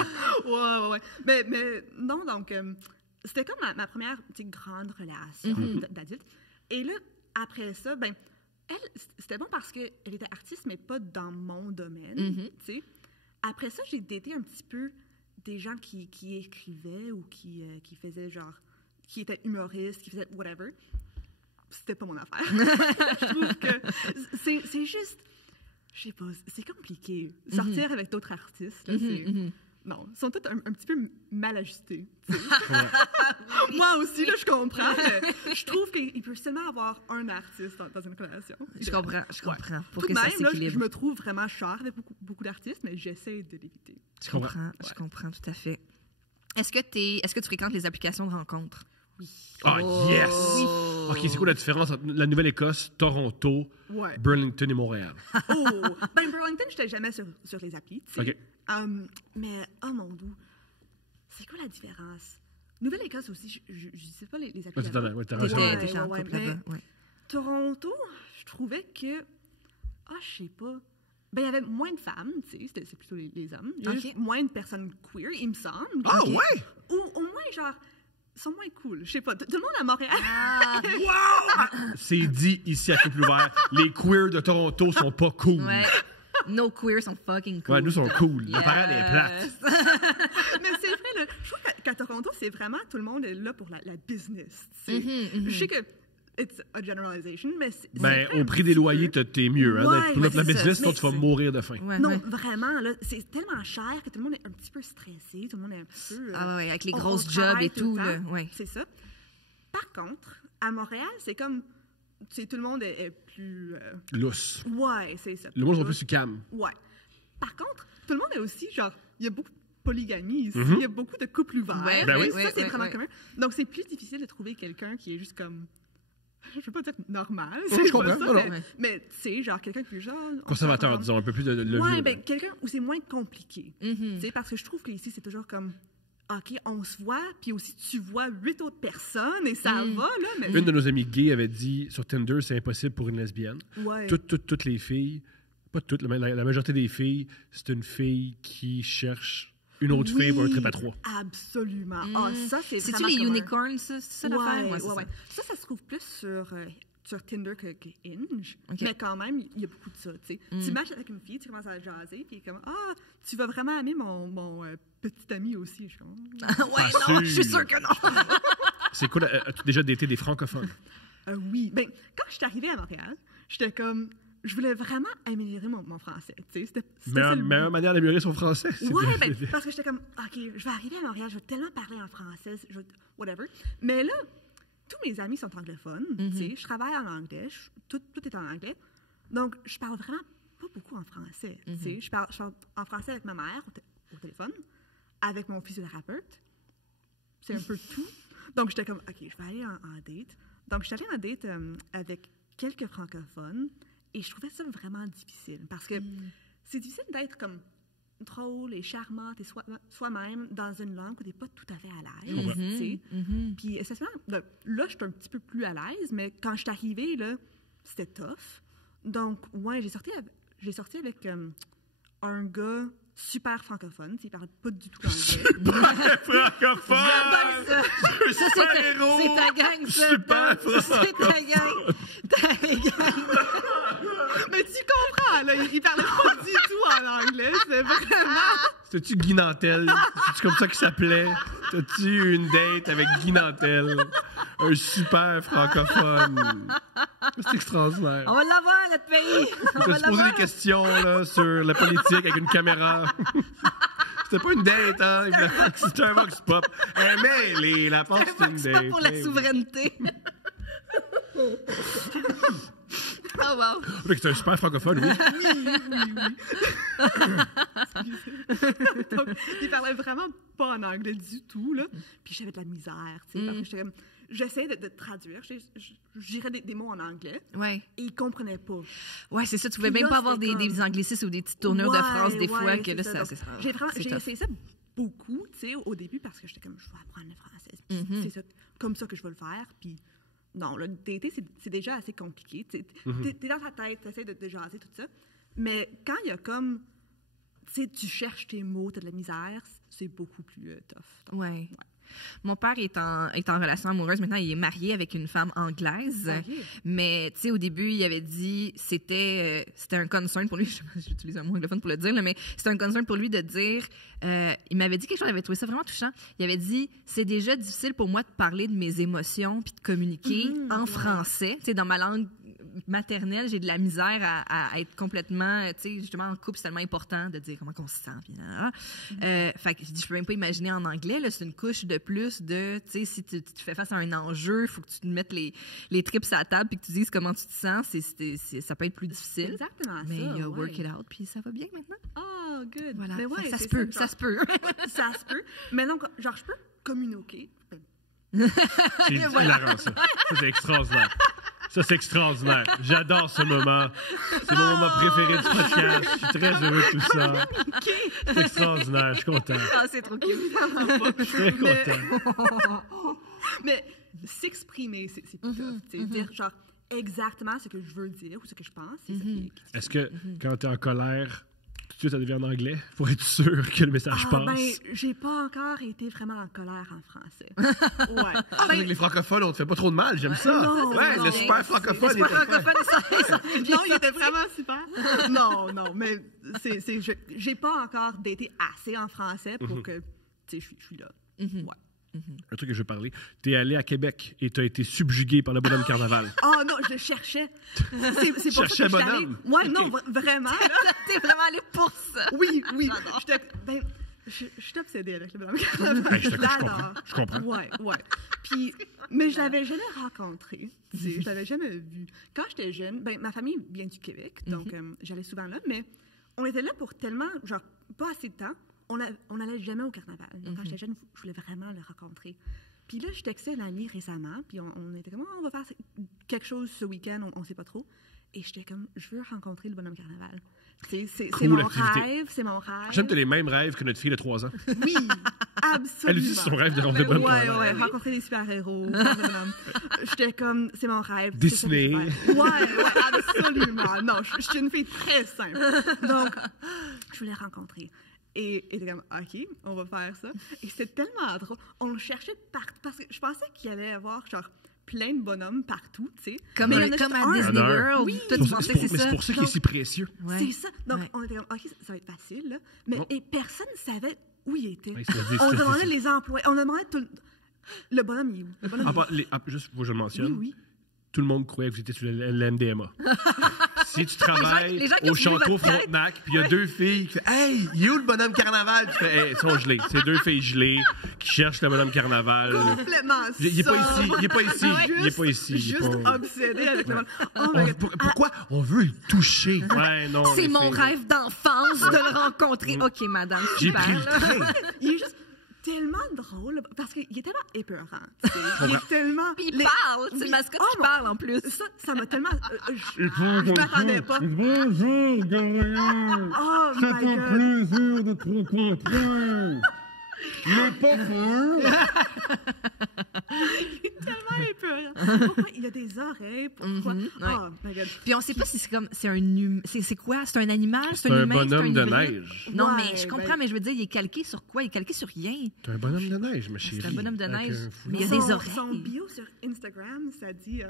Ouais. Mais non, donc, c'était comme ma première grande relation d'adulte. Et là, après ça, ben, elle, c'était bon parce qu'elle était artiste, mais pas dans mon domaine, tu sais. Après ça, j'ai daté un petit peu des gens qui écrivaient ou qui faisaient genre, qui étaient humoristes, qui faisaient whatever. C'était pas mon affaire. Je trouve que c'est juste, je sais pas, c'est compliqué. Sortir avec d'autres artistes, là, non, ils sont tous un petit peu mal ajustés. Ouais. Moi aussi, là, je comprends. Mais je trouve qu'il peut seulement avoir un artiste dans une relation. Je comprends. Pour Tout que de ça même, là, je s'équilibre. me trouve vraiment chère avec beaucoup d'artistes, mais j'essaie de l'éviter. Je comprends tout à fait. Est-ce que tu fréquentes les applications de rencontres? Oui. Ah, yes! Oui. OK, c'est quoi la différence entre la Nouvelle-Écosse, Toronto, Ouais. Burlington et Montréal? Oh! Ben, Burlington, je n'étais jamais sur les applis, tu sais. OK. Mais, oh mon doux, c'est quoi la différence? Nouvelle-Écosse aussi, je sais pas les applis. Ouais, t'es rendu Ouais, T'étais en ouais, couple mais là-bas, ouais. Toronto, je trouvais que... je sais pas. Ben, il y avait moins de femmes, tu sais, c'est plutôt les hommes. Il y a Ok. juste moins de personnes queer, il me semble. Ah, OK. ouais! Ou au moins, genre, ils sont moins cool. Je sais pas. Tout le monde à Montréal. C'est dit ici à Couple Ouvert. Les queers de Toronto sont pas cool. Ouais. Nos queers sont fucking cool. Ouais, nous sont cool. Yes. La parade est plate. Mais c'est vrai, là, je trouve qu'à Toronto, c'est vraiment tout le monde est là pour la business. Tu sais. Je sais que it's a generalization, mais c'est Ben, vrai au un prix petit des peu. loyers, t'es mieux. Hein, Ouais, pour ouais, la c'est business, ça. sinon tu vas Mais mourir de faim. Ouais, Non, ouais. vraiment, là, c'est tellement cher que tout le monde est un petit peu stressé, tout le monde est un petit peu... Ah ouais, avec les on grosses travaille jobs et tout, le là. temps. Ouais. C'est ça. Par contre, à Montréal, c'est comme... Tu sais, tout le monde est plus... Lousse. Ouais, c'est ça. Le monde est plus calme. Ouais. Par contre, tout le monde est aussi, genre, il y a beaucoup de polygamie ici, Mhm. il y a beaucoup de couples ouverts. Ouais, Ben oui. Ça, c'est ouais, vraiment ouais. commun. Donc, c'est plus difficile de trouver quelqu'un qui est juste comme... Je veux pas dire normal, je c'est pas comprends, ça, non, non. mais tu sais, genre, quelqu'un qui est genre... Conservateur, disons, un peu plus de levier. Ouais, ben, quelqu'un où c'est moins compliqué. Mhm. Tu sais, parce que je trouve qu'ici, c'est toujours comme... OK, on se voit, puis aussi, tu vois 8 autres personnes, et ça va, là, mais... Une de nos amies gays avait dit sur Tinder, c'est impossible pour une lesbienne. Ouais. Toutes les filles, pas toutes, mais la majorité des filles, c'est une fille qui cherche une autre fille pour un trip à trois. Absolument. Ah, ça, c'est C'est-tu vraiment les commun. unicorns, ça? C'est ça l'affaire? Ouais, c'est ouais. ça. Ça se trouve plus sur Tinder que Hinge. Ok. Mais quand même, il y a beaucoup de ça, tu sais. Tu matches avec une fille, tu commences à jaser, puis comme, tu vas vraiment aimer mon petit ami aussi. Je suis comme, Ouais, Pas non, sûr. je suis sûre que non. C'est cool. As-tu déjà daté des francophones? Oui. Ben, quand je suis arrivée à Montréal, j'étais comme, je voulais vraiment améliorer mon français, tu sais. C'était ça le Meilleure manière d'améliorer son français. c'est Ouais, de- ben, parce que j'étais comme, OK, je vais arriver à Montréal, je vais tellement parler en français, whatever. Mais là, tous mes amis sont anglophones, tu sais, je travaille en anglais, tout est en anglais. Donc, je parle vraiment pas beaucoup en français, tu sais. Je parle en français avec ma mère au téléphone, avec mon physiothérapeute. C'est un peu tout. Donc, j'étais comme, OK, je vais aller en date. Donc, je suis allée en date avec quelques francophones et je trouvais ça vraiment difficile parce que c'est difficile d'être comme drôle et charmante et soi-même dans une langue où tu n'es pas tout à fait à l'aise, tu sais. Puis, essentiellement, là, je suis un petit peu plus à l'aise, mais quand je suis arrivée, là, c'était tough. Donc, ouais, j'ai sorti avec un gars super francophone, il parle pas du tout anglais. Francophone! Ça, c'est ta gang, ça. Super C'est ta gang. Ta gang. Mais tu comprends, là, il parlait pas du tout en anglais, c'est vraiment... C'était-tu Guy Nantel? C'est-tu comme ça qu'il s'appelait? T'as-tu une date avec Guy Nantel? Un super francophone. C'est extraordinaire. On va l'avoir, notre pays. On Tu va as posé des questions là, sur la politique avec une caméra. C'était pas une date, hein? C'était un vox pop. Mais la porte, c'est une C'est date. pas pour la Hey. souveraineté. Oh, wow. Fait que c'est un super francophone, oui. Donc, il parlait vraiment pas en anglais du tout, là. Puis j'avais de la misère, tu sais, parce que j'étais comme... J'essayais de traduire, je dirais des mots en anglais, Ouais. et ils comprenaient pas. Ouais, c'est ça. Tu pouvais Puis même là, pas avoir c'est des comme- anglicismes ou des petites tournures de phrases des fois ouais, que là, c'est ça. Donc, c'est- J'ai c'est tough. essayé ça beaucoup, tu sais, au début, parce que j'étais comme, je veux apprendre le français. Puis c'est ça, comme ça que je veux le faire, puis... Non, le dater, c'est déjà assez compliqué. T'es dans ta tête, tu essaies de jaser, tout ça. Mais quand il y a comme... Tu sais, tu cherches tes mots, tu as de la misère, c'est beaucoup plus tough. Donc, Ouais. Mon père est en relation amoureuse. Maintenant, il est marié avec une femme anglaise. Ok. Mais, tu sais, au début, il avait dit c'était un concern pour lui. Je sais pas si j'utilise un mot anglophone pour le dire, là, mais c'était un concern pour lui de dire. Il m'avait dit quelque chose, il avait trouvé ça vraiment touchant. Il avait dit c'est déjà difficile pour moi de parler de mes émotions puis de communiquer en français, tu sais, dans ma langue maternelle, j'ai de la misère à être complètement, tu sais, justement, en couple, c'est tellement important de dire comment on se sent. Puis, fait que je peux même pas imaginer en anglais, là, c'est une couche de plus de, tu sais, si tu fais face à un enjeu, il faut que tu te mettes les tripes à la table puis que tu dises comment tu te sens, ça peut être plus difficile. Exactement mais ça, work it out, puis ça va bien maintenant. Oh, good. Voilà, Mais ouais, ça se c'est peut, genre, ça se peut. ça se peut. Mais non, genre, je peux communiquer. C'est hilarant, ça. Ça, c'est extraordinaire. Ça, c'est extraordinaire. J'adore ce moment. C'est mon moment préféré du podcast. Je suis très heureux de tout ça. C'est extraordinaire. Je suis content. Ah, c'est trop cute. Je suis très content. Mais s'exprimer, c'est plus tough. Tu sais, dire genre exactement ce que je veux dire ou ce que je pense, c'est ça qui est Est-ce que quand tu es en colère, tout de suite, ça devient en anglais pour être sûr que le message passe? Ben, j'ai pas encore été vraiment en colère en français. Ouais. Avec les francophones, on te fait pas trop de mal. J'aime ça. Non, ouais, non, le super francophone. C'est pas francophone, ça. Non, il était vraiment super. Non, mais j'ai pas encore daté assez en français pour que, tu sais, je suis là. Ouais. Un truc que je veux parler. Tu es allé à Québec et tu as été subjugué par le bonhomme carnaval. Oh non, je le cherchais. C'est pour ça que Cherchais je suis allée. bonhomme? Ouais, non, vraiment. Là. T'es vraiment allé pour ça. Oui. Je suis obsédée avec le bonhomme carnaval. Ben, je comprends. l'adore. Je comprends. Ouais. Puis, mais je l'avais jamais rencontré. Tu sais, je l'avais jamais vu. Quand j'étais jeune, ben, ma famille vient du Québec, donc j'allais souvent là, mais on était là pour tellement, genre, pas assez de temps. On n'allait jamais au carnaval. Donc, quand j'étais jeune, je voulais vraiment le rencontrer. Puis là, je textais une amie récemment, puis on était comme, on va faire quelque chose ce week-end, on ne sait pas trop. Et j'étais comme, je veux rencontrer le bonhomme carnaval. C'est Cool mon activité. rêve, c'est mon rêve. J'aime que tu as les mêmes rêves que notre fille de 3 ans. Oui, absolument. Elle aussi, c'est son rêve de rencontrer le bonhomme carnaval. Ouais, rencontrer des super-héros. J'étais comme, c'est mon rêve. Disney. Ouais, absolument. Non, je suis une fille très simple. Donc, je voulais rencontrer. Et il était comme, OK, on va faire ça. Et c'était tellement drôle. On le cherchait partout. Parce que je pensais qu'il y allait y avoir, genre, plein de bonhommes partout, tu sais. Comme à Disney World. Oui. Toi, tu pensais que c'est Mais ça. c'est pour ça qu'il est si précieux. Ouais. C'est ça. Donc, Ouais. on était comme, OK, ça va être facile, là. Mais Non. et personne ne savait où il était. Ouais, c'est- On c'est- demandait c'est- les employés. On demandait tout le bonhomme, il est où? Le bonhomme, Juste, faut que je le mentionne. oui. Tout le monde croyait que vous étiez sur l'MDMA. Si tu travailles les gens qui ont au suivi Château votre quête. Frontenac, puis il y a 2 filles qui font Hey, il est où le bonhomme carnaval? Tu fais Hey, ils sont gelés. C'est 2 filles gelées qui cherchent le bonhomme carnaval. Complètement Il n'est pas sobre. ici. Il n'est pas ici. Il n'est pas ici. il est Juste pas- obsédé avec le bonhomme. Oh my God. Pourquoi on veut le toucher? Ouais, non. C'est les mon filles, rêve d'enfance de le rencontrer. OK, madame, J'ai super. pris le là. train. Il est juste tellement drôle parce qu'il est tellement épeurant. Tu sais. Il est tellement. Puis il parle. C'est le mascotte qui parle, en plus. Ça m'a tellement. Je m'attendais pas. Bonjour, Gabriel. Oh C'est my un God. plaisir de te rencontrer. Mais pas fort. Il est tellement épeurant. Pourquoi il a des oreilles? Pourquoi? ouais. Oh my God. Puis on sait pas si c'est comme c'est c'est quoi? C'est un animal? C'est un humain? bonhomme de hybride? neige. Non, Ouais, mais je comprends, ben- mais je veux dire, il est calqué sur quoi? Il est calqué sur rien. C'est un bonhomme de neige, ma chérie. C'est un bonhomme de Avec neige. un Mais il y a foulard. des oreilles. Son bio sur Instagram, ça dit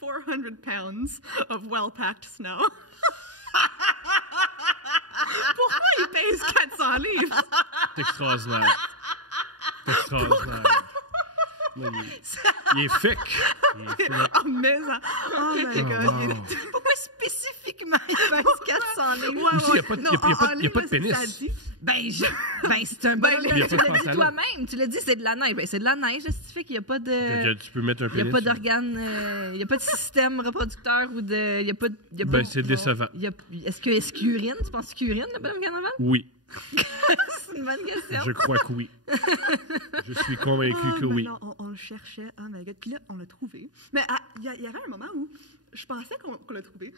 400 pounds of well-packed snow. Pourquoi il pèse 400 livres? C'est extraordinaire. C'est extraordinaire. Mais il est thick. Il est thick. Oh, mais ça. Oh my God. wow. Pourquoi spécifiquement il pèse 400 livres? Ouais, Aussi, il y a pas de- non, il y a pas de- en il y a pas de ligne, pénis. ça dit. C'est un bonhomme. il y a Tu pas de l'as dit pantalon. toi-même. Tu l'as dit, c'est de la neige. Ben, c'est de la neige. Ça signifie qu'il n'y a pas de... Tu peux mettre un Il n'y a pénis. pas d'organe, il n'y a pas de système reproducteur ou de. Il y a pas. Il y a Ben, pas- c'est décevant. Est-ce qu'il urine? Tu penses qu'il urine, le bonhomme carnaval? Oui, C'est une bonne question. je crois que oui. Je suis convaincu Ah, que mais oui. non, on le cherchait. Oh my God. Puis là, on l'a trouvé. Mais il y avait un moment où je pensais qu'on l'a trouvé.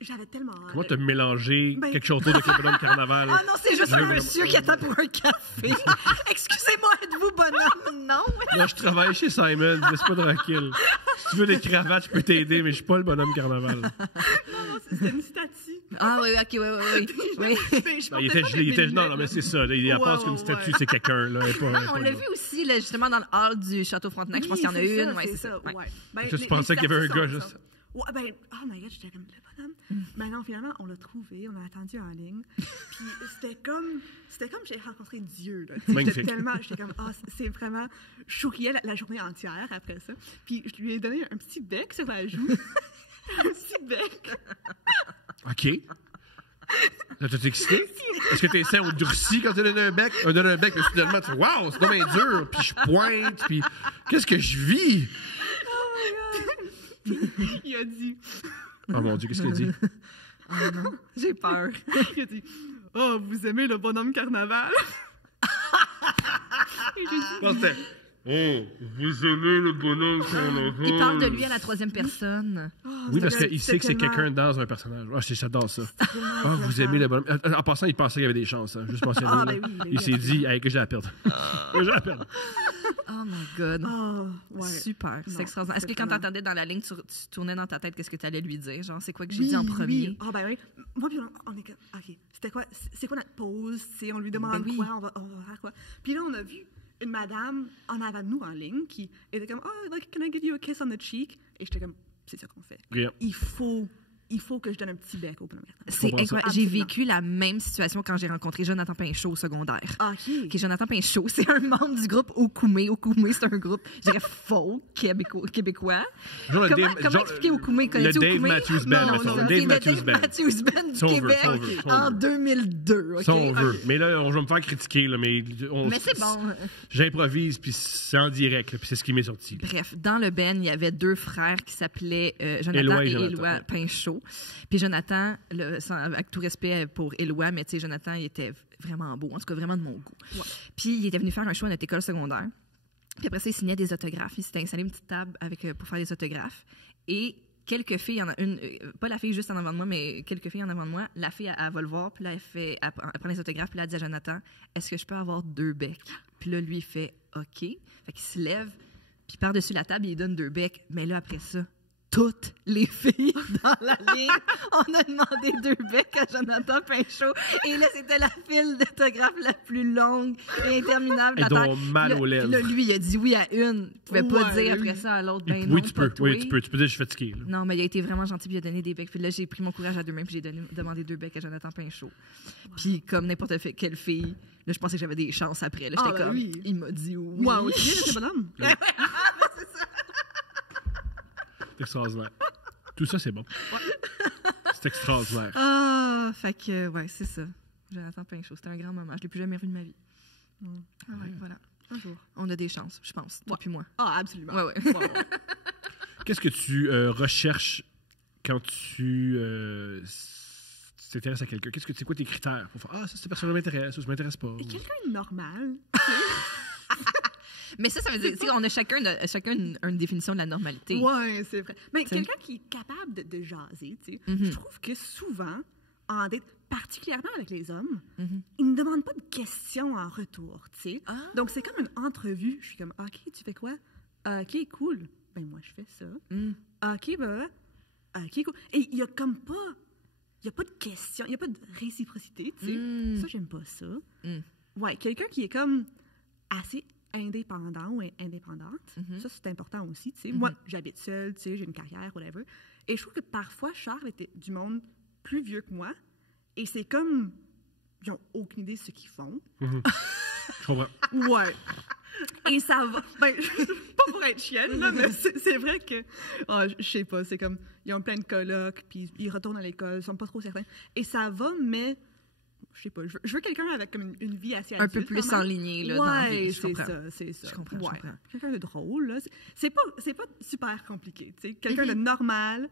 J'avais tellement hâte. Comment t'as mélangé Ben- quelque chose d'autre avec le bonhomme carnaval? Ah non, c'est juste un Oui, monsieur qui attend pour un café. Excusez-moi, êtes-vous bonhomme? Non. Moi, je travaille chez Simon, laisse pas tranquille. Si tu veux des cravates, je peux t'aider, mais je suis pas le bonhomme carnaval. Non, c'était une statue. Ah oui, ok, oui. Mais je Non, portais il était pas gelé, des non, mais c'est ça. Là, il Ouais, pense qu'une ouais, statue, ouais. c'est quelqu'un. Là, elle est pas- elle est On pas l'a là. vu aussi, là, justement, dans le hall du Château Frontenac. Je pense qu'il y en a Oui, une. Ouais, c'est c'est ça. Ouais. ouais. Ben, Tu les pensais qu'il y avait un statues gars sont juste- ça. Ouais, ben, oh my God, j'étais comme le bonhomme. Ben non, finalement, on l'a trouvé, on l'a attendu en ligne. Puis c'était comme j'ai rencontré Dieu. Là. J'étais comme, c'est vraiment... Je souriais la journée entière après ça. Puis je lui ai donné un petit bec sur la joue. Un petit bec. OK. Là, t'es excité? Est-ce que tes seins ont durci quand tu donné un bec? On donne un bec, mais finalement, tu dis, waouh, c'est dommage dur. Puis je pointe, puis qu'est-ce que je vis? Il a dit... Oh mon Dieu, qu'est-ce qu'il a dit? Oh non, j'ai peur. Il a dit, oh, vous aimez le bonhomme carnaval? Non, c'était... Oh, vous aimez le bonhomme carnaval? Il parle de lui à la troisième personne. Oui, parce qu'il sait que c'est quelqu'un dans un personnage. Ah, j'adore ça. Ah, vous aimez le bonhomme. En passant, il pensait qu'il y avait des chances. Hein. Juste penser à lui. Il s'est dit, hey, que j'ai à perdre. Que j'ai à perdre. Oh my God. Oh, ouais. Super. C'est Non, extraordinaire. Est-ce que quand vraiment... t'entendais dans la ligne, tu tournais dans ta tête, qu'est-ce que tu allais lui dire? Genre, c'est quoi que j'ai dit en premier? Oui. Ah, ben oui. Moi, puis on est comme, OK, c'est quoi notre pause? On lui demande quoi? On va faire quoi? Puis là, on a vu une madame en avant de nous en ligne qui était comme, oh, like, can I give you a kiss on the cheek? Et j'étais comme, c'est ça qu'on fait. Rien. Il faut que je donne un petit bec au premier temps. C'est incroyable. J'ai vécu la même situation quand j'ai rencontré Jonathan Pinchot au secondaire. OK. Jonathan Pinchot, c'est un membre du groupe Okoumé. Okoumé, c'est un groupe, je dirais, folk québécois. Genre Comment expliquer Okoumé? Le Dave Matthews Band, mettons. Le Dave Matthews Band. Du Québec en 2002. Okay? Ça, on veut. Mais là, je vais me faire critiquer. Là, mais c'est bon. J'improvise, puis c'est en direct, puis c'est ce qui m'est sorti. Là. Bref, dans le band, il y avait deux frères qui s'appelaient Jonathan et Éloi Pinchot. Puis Jonathan, avec tout respect pour Éloi, mais tu sais, Jonathan, il était vraiment beau, en tout cas vraiment de mon goût. Ouais. Puis il était venu faire un show à notre école secondaire. Puis après ça, il signait des autographes. Il s'était installé une petite table pour faire des autographes. Et quelques filles, il y en a une, pas la fille juste en avant de moi, mais quelques filles en avant de moi. La fille, elle va le voir, puis là, elle prend les autographes, puis là, elle dit à Jonathan, est-ce que je peux avoir 2 becs? Puis là, lui, il fait OK. Fait qu'il se lève, puis par-dessus la table, il donne 2 becs. Mais là, après ça, toutes les filles dans la ligne, on a demandé 2 becs à Jonathan Pinchot. Et là, c'était la file d'autographes la plus longue et interminable. Ils ont mal aux lèvres. Là, lui, il a dit oui à une. Il ne pouvait pas dire après ça à l'autre, ben oui, non, tu peux. toi. Oui, tu peux dire je suis fatigué. Là. Non, mais il a été vraiment gentil, puis il a donné des becs. Puis là, j'ai pris mon courage à 2 mains, puis j'ai demandé 2 becs à Jonathan Pinchot. Puis comme n'importe quelle fille, là, je pensais que j'avais des chances après. Là, j'étais comme, il m'a dit oui. Wow, c'est bien, c'est bonhomme. C'est extraordinaire. Tout ça, c'est bon. C'est extraordinaire. Ah, fait que, ouais, c'est ça. Jonathan Pinchot, c'était un grand moment. Je ne l'ai plus jamais revu de ma vie. Ah ouais, voilà. Un jour. On a des chances, je pense, toi puis moi. Ah, absolument. Ouais. Qu'est-ce que tu recherches quand tu t'intéresses à quelqu'un? C'est quoi tes critères pour faire cette personne m'intéresse ou ça m'intéresse pas? Et quelqu'un de normal. Mais ça veut dire, on a chacun une définition de la normalité. Oui, c'est vrai. Mais quelqu'un qui est capable de jaser, tu sais, je trouve que souvent, en date, particulièrement avec les hommes, ils ne demandent pas de questions en retour, tu sais. Ah. Donc, c'est comme une entrevue. Je suis comme, OK, tu fais quoi? OK, cool. Ben, moi, je fais ça. OK, OK, cool. Et il y a comme pas... Il n'y a pas de questions, il n'y a pas de réciprocité, tu sais. Ça, j'aime pas ça. Ouais, quelqu'un qui est comme assez indépendant ou indépendante, ça, c'est important aussi, tu sais. Moi, j'habite seule, tu sais, j'ai une carrière, whatever. Et je trouve que parfois, je sors avec du monde plus vieux que moi, et c'est comme... Ils n'ont aucune idée de ce qu'ils font. Je comprends. Ouais. Et ça va... Ben, pas pour être chienne, là, mais c'est vrai que... je sais pas, c'est comme... Ils ont plein de colocs, puis ils retournent à l'école, ils sont pas trop certains. Et ça va, mais... Je sais pas, je veux quelqu'un avec comme une vie assez adulte. Un peu plus enligné, là, dans la vie. C'est ça, c'est ça. Je comprends. Quelqu'un de drôle, là. C'est pas super compliqué, tu sais. Quelqu'un de normal,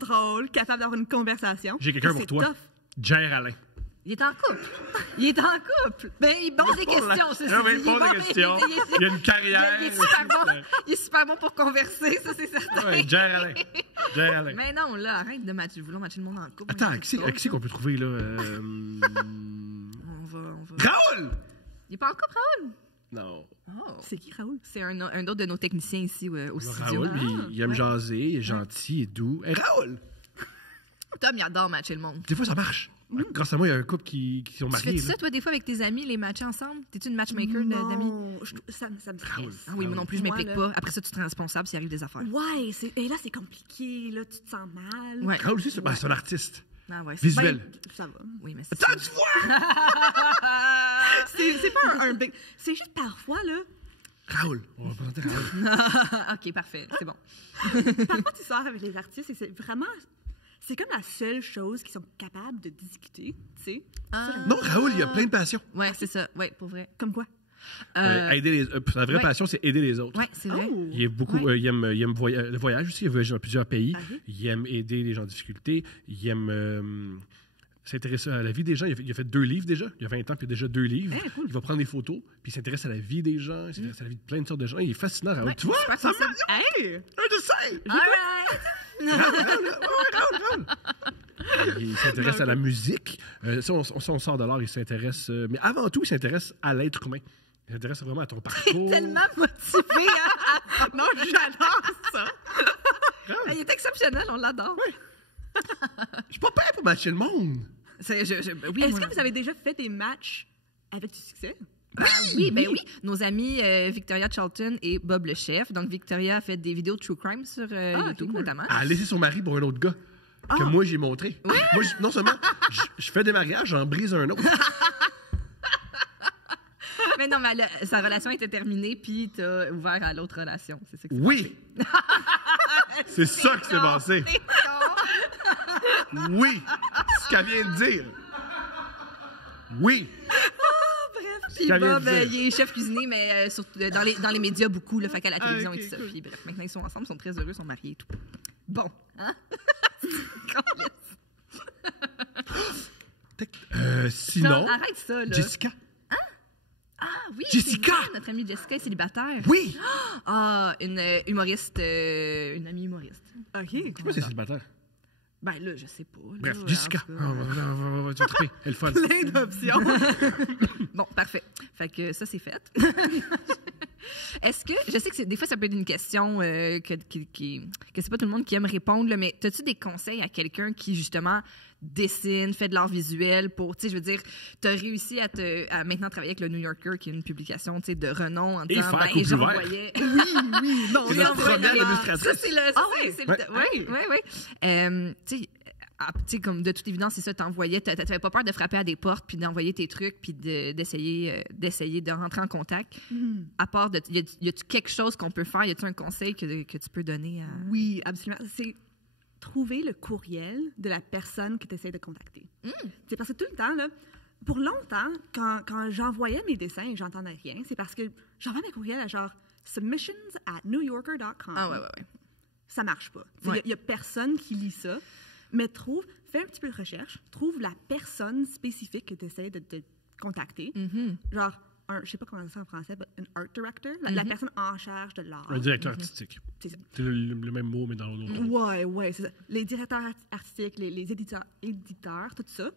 drôle, capable d'avoir une conversation. J'ai quelqu'un pour toi. Jer Alain. Il est en couple. Ben, il pose des questions, c'est ça. Il pose des questions. Il a une carrière. Il est super bon pour converser, ça, c'est certain. Oui, Jer Alain. Mais non, là, arrête de vouloir matcher le monde en couple. Attends, qui c'est qu'on peut trouver, là? On va... Raoul! Il est pas en couple, Raoul? Non. Oh. C'est qui, Raoul? C'est un autre de nos techniciens ici au studio. Raoul, il aime jaser, il est gentil, il est doux. Hey, Raoul! Tom, il adore matcher le monde. Des fois, ça marche. Grâce à moi, il y a un couple qui sont Tu mariés. fais-tu ça, toi, des fois, avec tes amis, les matcher ensemble? T'es-tu une matchmaker d'amis? Non, ça me stresse. Ah oui, moi non plus, je m'implique là. pas. Après ça, tu te rends responsable s'il arrive des affaires. Ouais, et là, c'est compliqué. Là, tu te sens mal. Ouais. Raoul aussi, c'est un artiste. Ah ouais, Visuel. Ça va. Oui, mais c'est Attends, tu vois? C'est pas un big... C'est juste parfois, là... Raoul. On va présenter Raoul. OK, parfait. C'est bon. Parfois, tu sors avec les artistes et c'est vraiment... C'est comme la seule chose qu'ils sont capables de discuter, tu sais. Non, Raoul, il a plein de passions. Ouais, c'est ça. Ouais, pour vrai. Comme quoi? Aider les, sa vraie ouais. passion, c'est aider les autres. Ouais, c'est vrai. Oh! Il, est beaucoup, Ouais. il aime le voyage aussi. Il voyage dans plusieurs pays. Ok. Il aime aider les gens en difficulté. Il aime s'intéresser à la vie des gens. Il a fait 2 livres déjà. Il y a 20 ans, puis il a déjà 2 livres. Eh, cool. Il va prendre des photos, puis il s'intéresse à la vie des gens. Il s'intéresse à la vie de plein de sortes de gens. Il est fascinant, Raoul. Ouais, Tu vois? super Ça concept. Hey! je sais! All right. Raoul. Il s'intéresse à la musique. Ça, on sort de l'art. Il s'intéresse... mais avant tout, il s'intéresse à l'être humain. Il s'intéresse vraiment à ton parcours. Tellement motivé. Hein? Non, j'adore ça! Il est exceptionnel, on l'adore. Je suis pas prêt pour matcher le monde. Oui, Est-ce moi, que vous avez déjà fait des matchs avec du succès? Ben oui. Nos amis Victoria Charlton et Bob le chef. Donc, Victoria a fait des vidéos de true crime sur YouTube, cool. notamment. Elle a laissé son mari pour un autre gars que moi, j'ai montré. Moi, non seulement, je fais des mariages, j'en brise un autre. Mais non, mais sa relation était terminée, puis t'as ouvert à l'autre relation. C'est ça que c'est. Oui! C'est ça qui s'est passé. Oui! Ce qu'elle vient de dire. Oui! Puis qu'elle vient Bob, de dire. il est chef cuisinier, mais surtout dans les médias beaucoup, là, fait qu'à la télévision ok, et tout ça. cool. Puis bref, maintenant ils sont ensemble, ils sont très heureux, ils sont mariés et tout. Bon, hein? Sinon, Non, arrête ça, là. Jessica. Ah oui, Jessica! c'est vrai, notre amie Jessica est célibataire. Oui! Ah, une humoriste, une amie humoriste. OK. Je sais pas si c'est célibataire. Ben là, je sais pas. là, Bref, en Jessica. tout cas. On va triper. Elle est fun. Plein d'options. Bon, parfait. Fait que ça, c'est fait. Est-ce que, je sais que des fois, ça peut être une question que c'est pas tout le monde qui aime répondre, là, mais as-tu des conseils à quelqu'un qui, justement, dessine, fait de l'art visuel pour, tu sais, je veux dire, tu as réussi à maintenant travailler avec le New Yorker, qui est une publication, tu sais, de renom, en Et disant, faire ben, couple ouvert. j'envoyais... Oui, non, C'est oui, notre en vrai, première là. illustratrice. Ça, c'est le... Ah c'est- ouais? c'est le- ouais, ouais. Tu sais, tu sais, comme de toute évidence, c'est ça, t'envoyais, t'avais pas peur de frapper à des portes, puis d'envoyer tes trucs, puis d'essayer de rentrer en contact. À part de, y a-tu quelque chose qu'on peut faire? Y a-tu un conseil que tu peux donner à... Oui, absolument. C'est trouver le courriel de la personne que tu essaies de contacter. C'est parce que tout le temps, là, pour longtemps, quand j'envoyais mes dessins et j'entendais rien, c'est parce que j'envoie mes courriels à genre submissions@newyorker.com. Ah ouais. Ça marche pas. Il Ouais. y a personne qui lit ça, mais fais un petit peu de recherche, trouve la personne spécifique que tu essaies de contacter. Genre, je sais pas comment on dit ça en français, mais un art director, la personne en charge de l'art. Un directeur artistique. C'est ça. C'est le même mot, mais dans l'autre mot. Ouais, c'est ça. Les directeurs artistiques, les éditeurs, tout ça,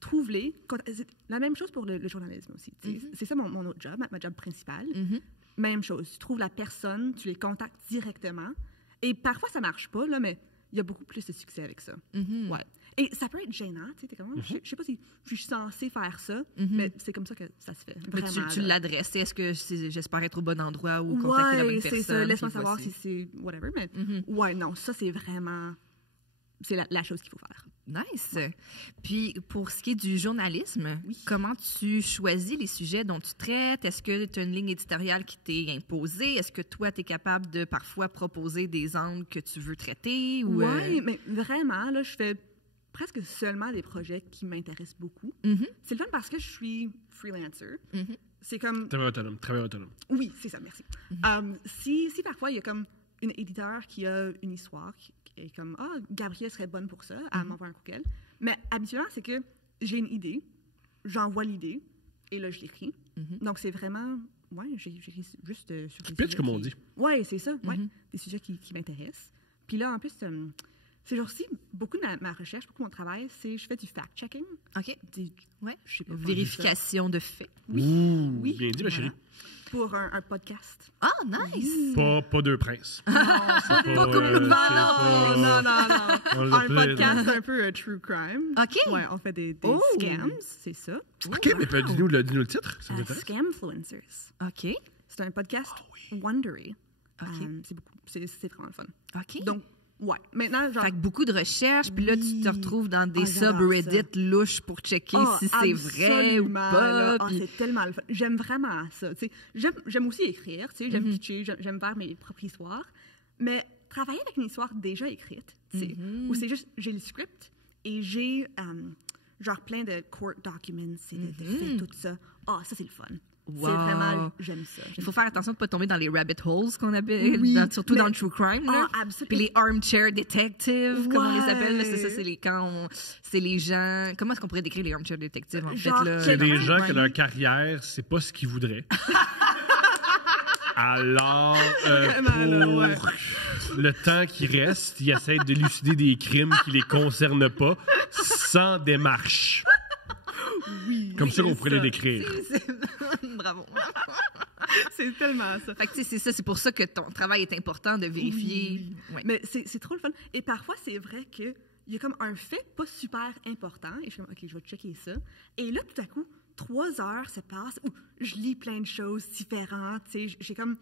trouve-les. C'est la même chose pour le journalisme aussi. C'est ça mon autre job, ma job principale. Même chose. Tu trouves la personne, tu les contactes directement. Et parfois, ça marche pas, là, mais il y a beaucoup plus de succès avec ça. Ouais. Et ça peut être gênant, tu sais, t'es comme, je sais pas si je suis censée faire ça, mais c'est comme ça que ça se fait. Mais Vraiment, tu là. l'adresses. Est-ce que j'espère être au bon endroit ou contacter la bonne Ouais, personne? c'est ça. Laisse-moi puis savoir voici. si c'est whatever, mais ouais, non, ça, c'est vraiment... C'est la chose qu'il faut faire. Nice. Puis, pour ce qui est du journalisme, comment tu choisis les sujets dont tu traites? Est-ce que tu as une ligne éditoriale qui t'est imposée? Est-ce que toi, tu es capable de parfois proposer des angles que tu veux traiter? Ou, Oui, mais vraiment, là, je fais presque seulement des projets qui m'intéressent beaucoup. C'est le fun parce que je suis freelancer. C'est comme... Travailleur autonome. Oui, c'est ça, merci. Si parfois, il y a comme une éditeur qui a une histoire qui est comme « Ah, Gabrielle serait bonne pour ça », elle m'envoie un courriel. Mais habituellement, c'est que j'ai une idée, j'envoie l'idée, et là, je l'écris. Donc, c'est vraiment... Ouais, j'écris juste sur Tu pitches, comme on dit. Oui, c'est ça, ouais. Des sujets qui m'intéressent. Puis là, en plus, ces jours-ci, beaucoup de ma recherche, beaucoup de mon travail, c'est je fais du fact-checking. OK. Ouais, je sais pas. Vérification de faits. Ouh, Oui. bien dit, ma chérie. Pour un podcast. Ah, nice! Pas deux princes. Non, Pas non. Un podcast un peu true crime. OK. Ouais, on fait des Oh. scams, c'est ça. OK, mais dis-nous le titre, ça m'intéresse. Scamfluencers. OK. C'est un podcast Wondery. OK. C'est vraiment le fun. OK. Donc, ouais. Maintenant, genre... Fait que beaucoup de recherches, puis là, tu te retrouves dans des j'adore subreddits louches pour checker si c'est vrai ou pas. Puis... c'est tellement le fun. J'aime vraiment ça. Tu sais, j'aime aussi écrire, tu sais, j'aime pitcher, j'aime faire mes propres histoires. Mais travailler avec une histoire déjà écrite, tu sais, où c'est juste, j'ai le script et j'ai genre plein de court documents, de faits, tout ça. Ça, c'est le fun. Wow. C'est vraiment, j'aime ça. Il faut faire attention de ne pas tomber dans les rabbit holes, qu'on appelle, surtout dans le true crime. Là. Absolument. Puis les armchair detectives, comme on les appelle. Là, c'est ça, Ouais. c'est les gens... Comment est-ce qu'on pourrait décrire les armchair detectives, en Genre, fait? Là? C'est des gens que leur carrière, c'est pas ce qu'ils voudraient. Alors, pour le temps qui reste, ils essaient d'élucider des crimes qui les concernent pas, sans démarche. Oui. Comme ça qu'on pourrait les ça. décrire. Bravo. C'est tellement ça. Fait que, tu sais, c'est ça, c'est pour ça que ton travail est important de vérifier. Oui. Ouais. Mais c'est trop le fun. Et parfois, c'est vrai qu'il y a comme un fait pas super important. Et je suis comme, OK, je vais checker ça. Et là, tout à coup, 3 heures se passent où je lis plein de choses différentes. Tu sais, j'ai comme...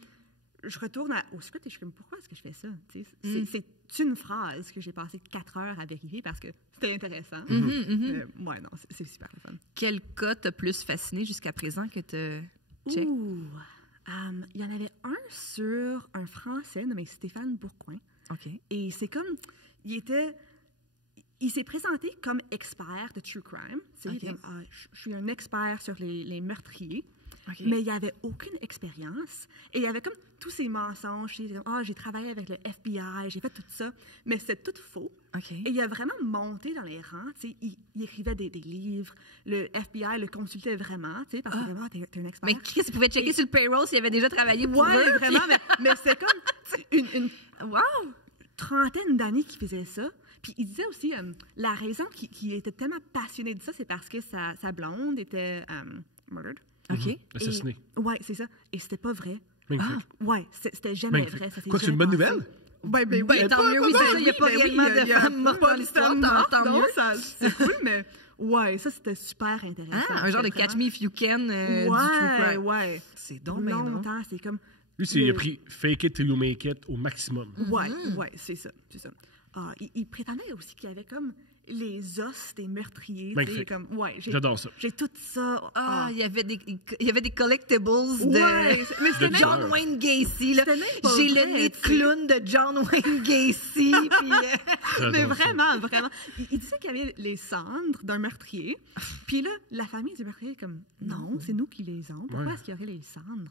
Je retourne au script et je suis comme, pourquoi est-ce que je fais ça? Tu sais, c'est une phrase que j'ai passé 4 heures à vérifier parce que c'était intéressant. Ouais, non, c'est super le fun. Quel cas t'a plus fasciné jusqu'à présent que tu check? Il y en avait un sur un Français nommé Stéphane Bourcoing. OK. Et c'est comme, il s'est présenté comme expert de true crime. Tu sais, OK. comme, je suis un expert sur les meurtriers. OK. Mais il n'y avait aucune expérience. Et il y avait comme tous ces mensonges. J'ai travaillé avec le FBI, j'ai fait tout ça. Mais c'est tout faux. OK. Et il a vraiment monté dans les rangs. Tu sais, il écrivait des livres. Le FBI le consultait vraiment, tu sais, parce que vraiment, t'es un expert. Mais qu'est-ce qu'il pouvait checker sur le payroll s'il avait déjà travaillé pour eux? Ouais, vraiment. Mais c'est comme une Wow! trentaine d'années qu'il faisait ça. Puis il disait aussi, la raison qu'il était tellement passionné de ça, c'est parce que sa blonde était murdered. OK. Assassiné. Ouais, c'est ça. Et c'était pas vrai. Magnifique. Ouais, c'était jamais Magnifique. vrai. Ça s'est Quoi, c'est une jamais bonne passé. nouvelle? Ben, tant mieux, oui, c'est ça. Il n'y a pas réellement de femmes mortes dans l'histoire. Tant non, mieux. c'est cool, mais ouais, ça, c'était super intéressant. Ah, un genre de C'était Catch Me If You Can du true Ouais, crime. ouais. C'est donc bien drôle. Longtemps, c'est comme... Lui, il a pris fake it till you make it au maximum. Ouais, c'est ça, c'est ça. Il prétendait aussi qu'il y avait comme les os des meurtriers. Magnifique. Comme, ouais, J'adore ça. J'ai tout ça. Il y avait des collectibles Ouais, mais c'était de John tueurs. Wayne Gacy. Là. C'était même pas J'ai vrai, le nez de tu sais. clown de John Wayne Gacy. Puis, Mais J'adore ça. vraiment. Il disait qu'il y avait les cendres d'un meurtrier. Puis là, la famille du meurtrier est comme, non, c'est nous qui les avons. Pourquoi Ouais. est-ce qu'il y aurait les cendres?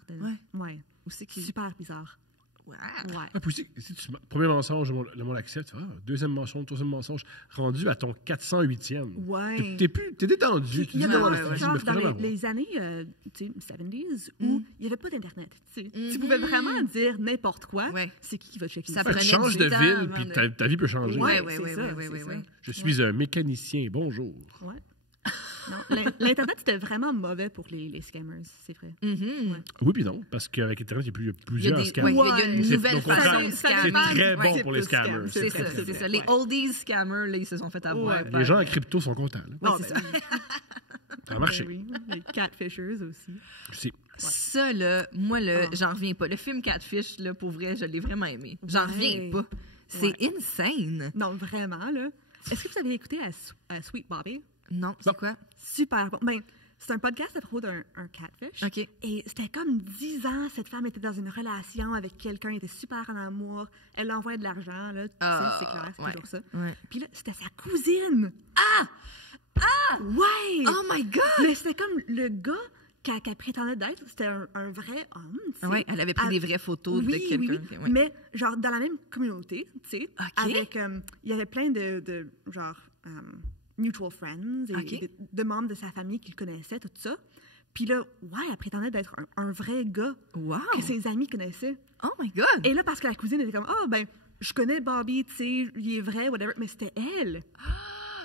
Ouais. où c'est qu'il... Super bizarre. Ouais. Ouais. Ah, puis aussi, si premier mensonge, le monde accepte. Deuxième mensonge, troisième mensonge, rendu à ton 408e. Ouais. T'es détendu. Tu Il y dis, a non, pas c'est genre, me dans vraiment les années 70s où il n'y avait pas d'Internet. Tu pouvais vraiment dire n'importe quoi. Ouais. C'est qui va checker Ça ça? Tu prenait changes du de temps ville, avant puis de- ta vie peut changer. Ouais, c'est ouais, ça, ouais, c'est ouais, ça. ouais. Je suis un mécanicien, bonjour. Ouais. Non, l'Internet, c'était vraiment mauvais pour les scammers, c'est vrai. Oui, puis non, parce qu'avec Internet, il y a plusieurs scams. il y a une C'est- nouvelle au contraire, façon de c'est scammer. très bon Ouais, pour les c'est plus scam, scammers. C'est ça, très c'est ça. vrai. Les oldies scammers, là, ils se sont fait avoir. Ouais. Les gens en crypto sont contents. Là. Ouais, c'est ben ça. Ça a marché. oui. Les catfishers aussi. Si. Ça, là, moi, j'en reviens pas. Le film Catfish, là, pour vrai, je l'ai vraiment aimé. J'en Ouais. reviens pas. C'est insane. Non, vraiment, là. Est-ce que vous avez écouté à Sweet Bobby? Non, c'est quoi? Super bon. Ben, c'est un podcast à propos d'un catfish. OK. Et c'était comme 10 ans, cette femme était dans une relation avec quelqu'un, elle était super en amour, elle lui envoyait de l'argent, là. Tu sais, c'est clair, c'est ouais. toujours ça. Ouais. Puis là, c'était sa cousine. Ouais! Oh my God! Mais c'était comme le gars qu'elle prétendait d'être, c'était un vrai homme, tu sais. Ouais, elle avait pris des vraies photos de quelqu'un. Oui. Ouais. Mais genre dans la même communauté, tu sais, OK. avec il y avait plein de genre mutual friends et OK. de membres de sa famille qu'il connaissait, tout ça. Puis là, ouais, elle prétendait d'être un vrai gars Wow! que ses amis connaissaient. Oh my God! Et là, parce que la cousine était comme, ben, je connais Bobby, tu sais, il est vrai, whatever, mais c'était elle.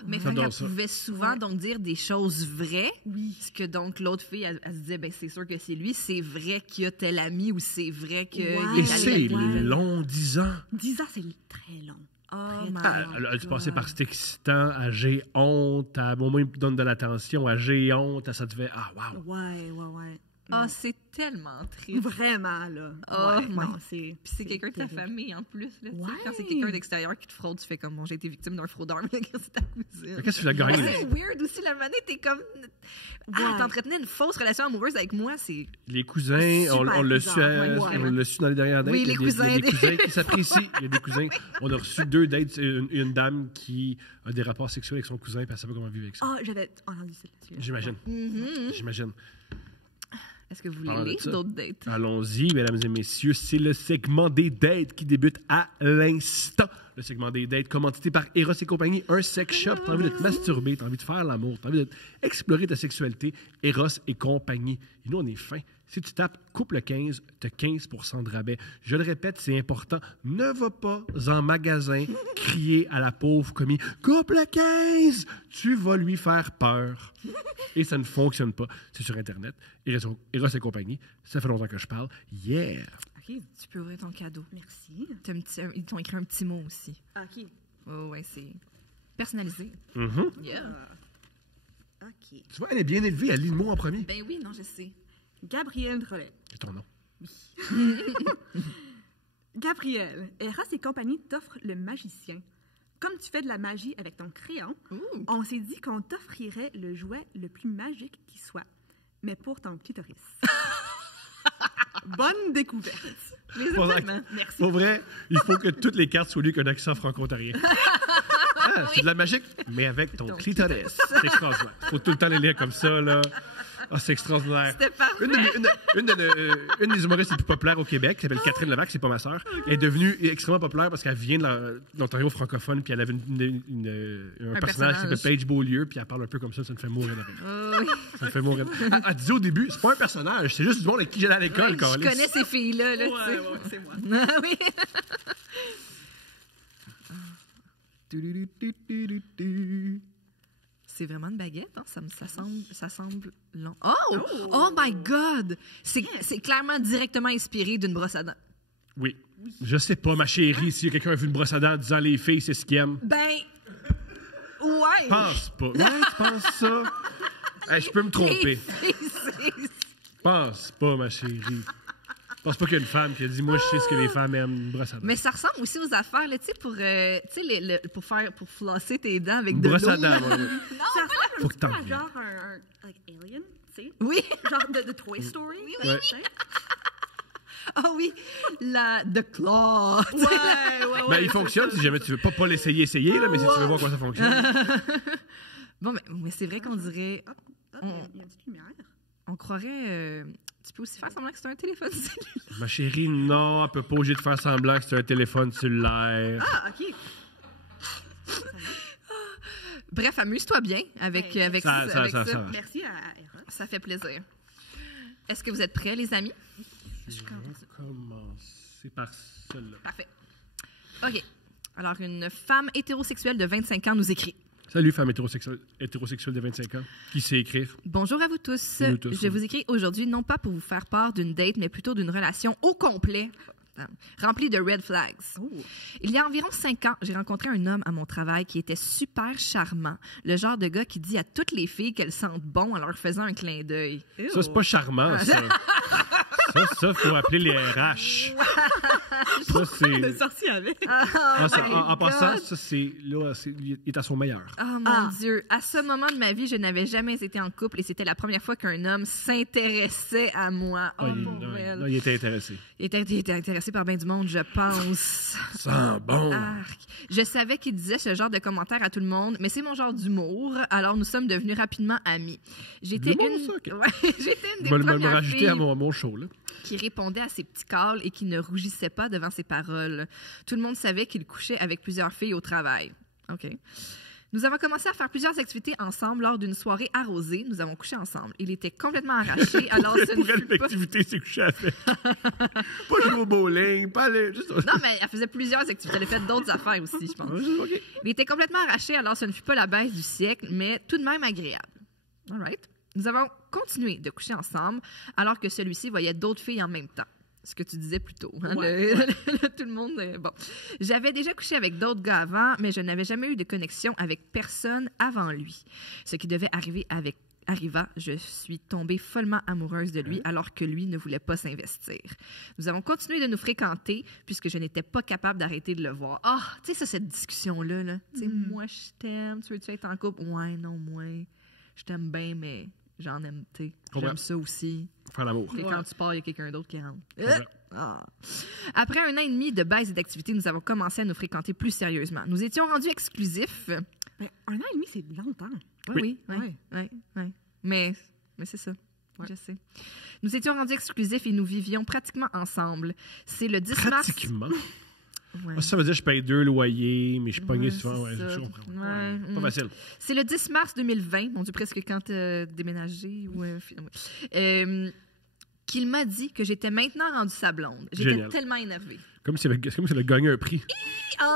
Mais J'adore elle ça. pouvait souvent donc dire des choses vraies. Oui. Ce que donc l'autre fille, elle se disait, ben c'est sûr que c'est lui, c'est vrai qu'il y a tel ami ou c'est vrai que. Ouais. il Et est c'est allé à tel- long, 10 ans. 10 ans, c'est très long. Oh Très, my très Elle a dû passer par c'est excitant, à j'ai honte, à au moins il me donne de l'attention, à j'ai honte, à ça devait. Ah, wow. Ouais. Ah, c'est tellement triste. Vraiment, là. Oh ouais, my- non, c'est... Puis c'est quelqu'un de ta terrible. famille en plus. Là, tu sais. Ouais. Quand c'est quelqu'un d'extérieur qui te fraude, tu fais comme bon, j'ai été victime d'un fraudeur, mais là, c'est ta cousine. Mais qu'est-ce que tu as gagné? Ouais, c'est weird aussi, la manée, t'es comme. Ah, t'entretenais une fausse relation amoureuse avec moi, c'est. Les cousins, on l'a su, bizarre. Ouais. on l'a su dans les dernières dates. Oui, il y a les cousins. Il y a des cousins qui s'apprécient. Il y a des cousins. On a reçu 2 dates. Une dame qui a des rapports sexuels avec son cousin, puis elle ne sait pas comment vivre avec ça. Ah, j'avais entendu ça là-dessus. J'imagine. J'imagine. Est-ce que vous voulez Parlant de lire ça. d'autres dates? Allons-y, mesdames et messieurs. C'est le segment des dates qui débute à l'instant. Le segment des dates commandité par Eros et compagnie, un sex shop. T'as envie de te masturber, t'as envie de faire l'amour, t'as envie d'explorer ta sexualité. Eros et compagnie. Et nous, on est fin. Si tu tapes couple 15, tu as 15% de rabais. Je le répète, c'est important. Ne va pas en magasin crier à la pauvre commis « Couple 15! » Tu vas lui faire peur. Et ça ne fonctionne pas. C'est sur Internet. Eros et compagnie. Ça fait longtemps que je parle. Yeah! OK, Tu peux ouvrir ton cadeau. merci. Ils t'ont écrit un petit mot aussi. OK. Oh, ouais, c'est personnalisé. Mhm. Yeah. OK. Tu vois, elle est bien élevée. Elle lit le mot en premier. Ben oui, non, je sais. Gabrielle Drolet. C'est ton nom. Gabrielle, Eros et compagnie t'offrent le magicien. Comme tu fais de la magie avec ton crayon, on s'est dit qu'on t'offrirait le jouet le plus magique qui soit, mais pour ton clitoris. Bonne découverte. Les Pour vrai, événements. Merci. pour vrai, il faut que toutes les cartes soient lues qu'un accent franco-ontarien. Ah, c'est de la magique, mais avec ton clitoris. C'est extraordinaire. Il faut tout le temps les lire comme ça, là. Ah, c'est extraordinaire. C'était parfait. Une des humoristes les plus populaires au Québec, qui s'appelle Catherine Levac, c'est pas ma sœur, est devenue extrêmement populaire parce qu'elle vient de l'Ontario francophone, puis elle avait un personnage qui s'appelle Paige Beaulieu, puis elle parle un peu comme ça me fait mourir de rire. Oh, oui. Ça me fait mourir. Elle disait au début, c'est pas un personnage, c'est juste du monde avec qui j'allais à l'école. Je connais ces filles-là. Là, Ouais, ouais, c'est moi. tu sais. Ah oui. C'est vraiment une baguette, hein? Ça semble long. Oh my God! C'est clairement directement inspiré d'une brosse à dents. Oui. Je sais pas, ma chérie, si quelqu'un a vu une brosse à dents en disant les filles, c'est ce qu'ils aiment. Ben, ouais. Pense pas. Ouais, tu penses ça? Hey, je peux me tromper. Pense pas, ma chérie. Pense pas qu'il y a une femme qui a dit, moi, je sais ce que les femmes aiment, une brosse à dents. Mais ça ressemble aussi aux affaires, là, tu sais, pour flosser tes dents avec Une de l'eau. brosse à dents, là. ouais, ouais. Ça ressemble Faut un que petit t'en peu à reviennes. genre un like Alien, tu sais. Oui. Genre de Toy Story. Oui, Ouais. Ah oui, The Claw. Ouais, ouais. Ben, il fonctionne si jamais tu veux pas l'essayer, essayer, là, mais si tu veux voir comment ça fonctionne. Bon, mais c'est vrai qu'on dirait... Il y a une petite lumière. On croirait... tu peux aussi faire semblant que c'est un téléphone cellulaire. Ma chérie, non, elle peut pas obligé de faire semblant que c'est un téléphone cellulaire. Ah, OK. Bref, amuse-toi bien avec Ben, avec ça- avec ça- ça. ça- Merci à Eros. Ça fait plaisir. Est-ce que vous êtes prêts, les amis? Je vais commencer par celle-là. Parfait. OK. Alors, une femme hétérosexuelle de 25 ans nous écrit. Salut, femme hétérosexuelle de 25 ans. Qui sait écrire? Bonjour à vous tous. Nous tous, Je oui. vous écris aujourd'hui non pas pour vous faire part d'une date, mais plutôt d'une relation au complet, remplie de red flags. Il y a environ 5 ans, j'ai rencontré un homme à mon travail qui était super charmant. Le genre de gars qui dit à toutes les filles qu'elles sentent bon en leur faisant un clin d'œil. Ça, c'est pas charmant, ça. Ça, faut appeler les RH. Ça, Elle est c'est... sortie avec. En passant, ça, c'est... Là, il est à son meilleur. Oh mon Dieu. À ce moment de ma vie, je n'avais jamais été en couple et c'était la première fois qu'un homme s'intéressait à moi. Oh, mon belle. Là, il était intéressé. Il était intéressé par bien du monde, je pense. Sent bon. Arc. Je savais qu'il disait ce genre de commentaires à tout le monde, mais c'est mon genre d'humour, alors nous sommes devenus rapidement amis. J'étais L'humour, une... ça, ok. Ouais, j'étais une des Je vais me premières rajouter filles à mon show, là. qui répondait à ses petits calls et qui ne rougissait pas devant ses paroles. Tout le monde savait qu'il couchait avec plusieurs filles au travail. OK. Nous avons commencé à faire plusieurs activités ensemble lors d'une soirée arrosée. Nous avons couché ensemble. Il était complètement arraché, alors ce ne Pour elle, fut pas... l'activité, c'est coucher avec. Pas jouer au bowling, pas aller... Juste... Non, mais elle faisait plusieurs activités. Elle a fait d'autres affaires aussi, je pense. OK. Il était complètement arraché, alors ce ne fut pas la baisse du siècle, mais tout de même agréable. All right. Nous avons continué de coucher ensemble, alors que celui-ci voyait d'autres filles en même temps. Ce que tu disais plus tôt. Hein, Ouais. tout le monde... bon. J'avais déjà couché avec d'autres gars avant, mais je n'avais jamais eu de connexion avec personne avant lui. Ce qui devait arriva, je suis tombée follement amoureuse de lui alors que lui ne voulait pas s'investir. Nous avons continué de nous fréquenter puisque je n'étais pas capable d'arrêter de le voir. Ah, tu sais ça, cette discussion-là, là. Tu sais, moi, je t'aime, tu veux-tu être en couple? Ouais, non, moi, je t'aime bien, mais j'en aime, tu sais. Comprends. J'aime ça aussi. Faire l'amour. Et quand tu pars, il y a quelqu'un d'autre qui rentre. Comprends. Ah. Après 1 an et demi de baisse et d'activité, nous avons commencé à nous fréquenter plus sérieusement. Nous étions rendus exclusifs. Ben, 1 an et demi, c'est longtemps. Oui, Ouais. oui. Mais c'est ça. Ouais. Je sais. Nous étions rendus exclusifs et nous vivions pratiquement ensemble. C'est le 10 mars. Pratiquement. Ouais. Ah, ça veut dire que je paye 2 loyers, mais je suis pogné Ouais, souvent. c'est Ouais, ça. je comprends. Ouais, Pas facile. C'est le 10 mars 2020, mon Dieu, presque quand t'as déménagé. Qu'il m'a dit que j'étais maintenant rendue sa blonde. J'étais Génial. tellement énervée. C'est comme si elle a gagné un prix.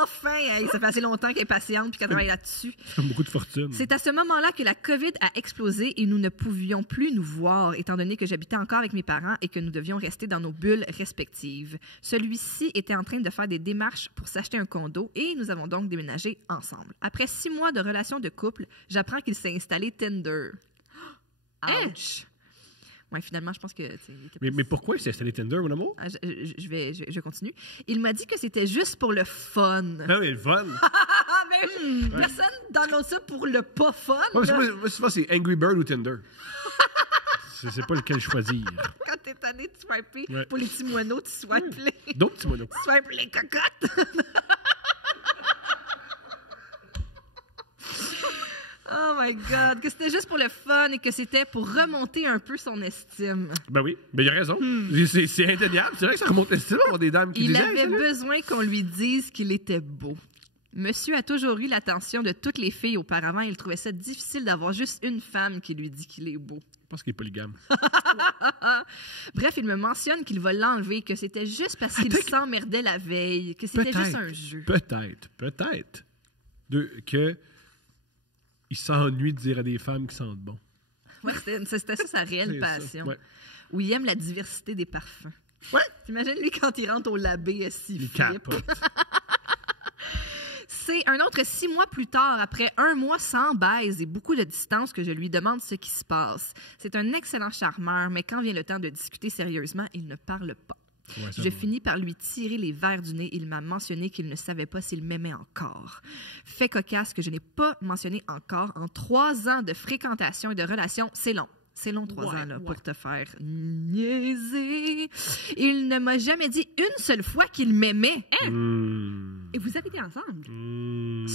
Enfin! Hey, ça fait assez longtemps qu'elle est patiente et qu'elle travaille là-dessus. Beaucoup de fortune. C'est à ce moment-là que la COVID a explosé et nous ne pouvions plus nous voir, étant donné que j'habitais encore avec mes parents et que nous devions rester dans nos bulles respectives. Celui-ci était en train de faire des démarches pour s'acheter un condo et nous avons donc déménagé ensemble. Après 6 mois de relation de couple, j'apprends qu'il s'est installé Tinder. Ouch! Ouais, finalement, je pense que... Mais pourquoi il s'est installé Tinder, mon amour? Ah, je continue. Il m'a dit que c'était juste pour le fun. Ah oui, le fun. Ah, mais personne download ça pour le pas fun. Ouais, là. moi, souvent, c'est Angry Bird ou Tinder. Je sais pas lequel choisir. Quand t'es tanné de swiper Ouais. pour les petits moineaux, tu swipes les... D'autres petits monos. Tu swipes les cocottes. Oh my God, que c'était juste pour le fun et que c'était pour remonter un peu son estime. Ben oui, ben il a raison. C'est indéniable. C'est vrai que ça remonte l'estime d'avoir des dames qui Il disaient... avait besoin qu'on lui dise qu'il était beau. Monsieur a toujours eu l'attention de toutes les filles auparavant. Il trouvait ça difficile d'avoir juste une femme qui lui dit qu'il est beau. Je pense qu'il est polygame. Bref, il me mentionne qu'il va l'enlever, que c'était juste parce qu'il s'emmerdait la veille, que c'était juste un jeu. Peut-être. Que il s'ennuie de dire à des femmes qui sentent bon. Ouais, c'était ça sa réelle C'est passion. ça, ouais. Où il aime la diversité des parfums. Ouais. T'imagines, lui, quand il rentre au labé, s'il Il flippe. capote. C'est un autre 6 mois plus tard, après 1 mois sans baise et beaucoup de distance, que je lui demande ce qui se passe. C'est un excellent charmeur, mais quand vient le temps de discuter sérieusement, il ne parle pas. Ouais, ça Je va. finis par lui tirer les verres du nez. Il m'a mentionné qu'il ne savait pas s'il m'aimait encore. Fait cocasse que je n'ai pas mentionné encore. En 3 ans de fréquentation et de relation, c'est long. C'est long, 3 ans, là, pour te faire niaiser. Il ne m'a jamais dit une seule fois qu'il m'aimait. Et vous habitez ensemble?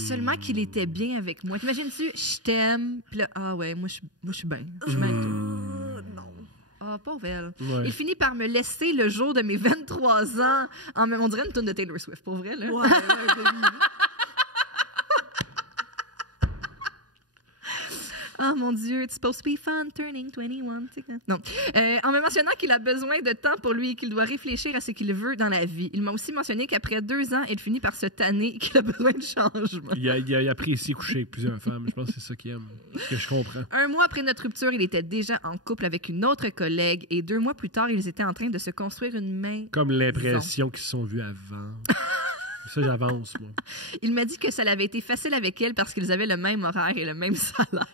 Seulement qu'il était bien avec moi. T'imagines-tu? Je t'aime. Puis là, ah ouais, moi, je suis bien. Je suis bien avec toi. Non. Ah, pauvre elle. Ouais. Il finit par me laisser le jour de mes 23 ans. On dirait une tonne de Taylor Swift, pour vrai, là. Ouais, Ah, mon Dieu, it's supposed to be fun, turning 21. tu sais, hein. Non. En me mentionnant qu'il a besoin de temps pour lui et qu'il doit réfléchir à ce qu'il veut dans la vie. Il m'a aussi mentionné qu'après 2 ans, il finit par se tanner et qu'il a besoin de changement. Il apprécie coucher avec plusieurs femmes. Je pense que c'est ça qu'il aime. Que je comprends. 1 mois après notre rupture, il était déjà en couple avec une autre collègue et 2 mois plus tard, ils étaient en train de se construire une maison. Comme l'impression qu'ils se sont vus avant. Ça, j'avance, moi. Il m'a dit que ça avait été facile avec elle parce qu'ils avaient le même horaire et le même salaire.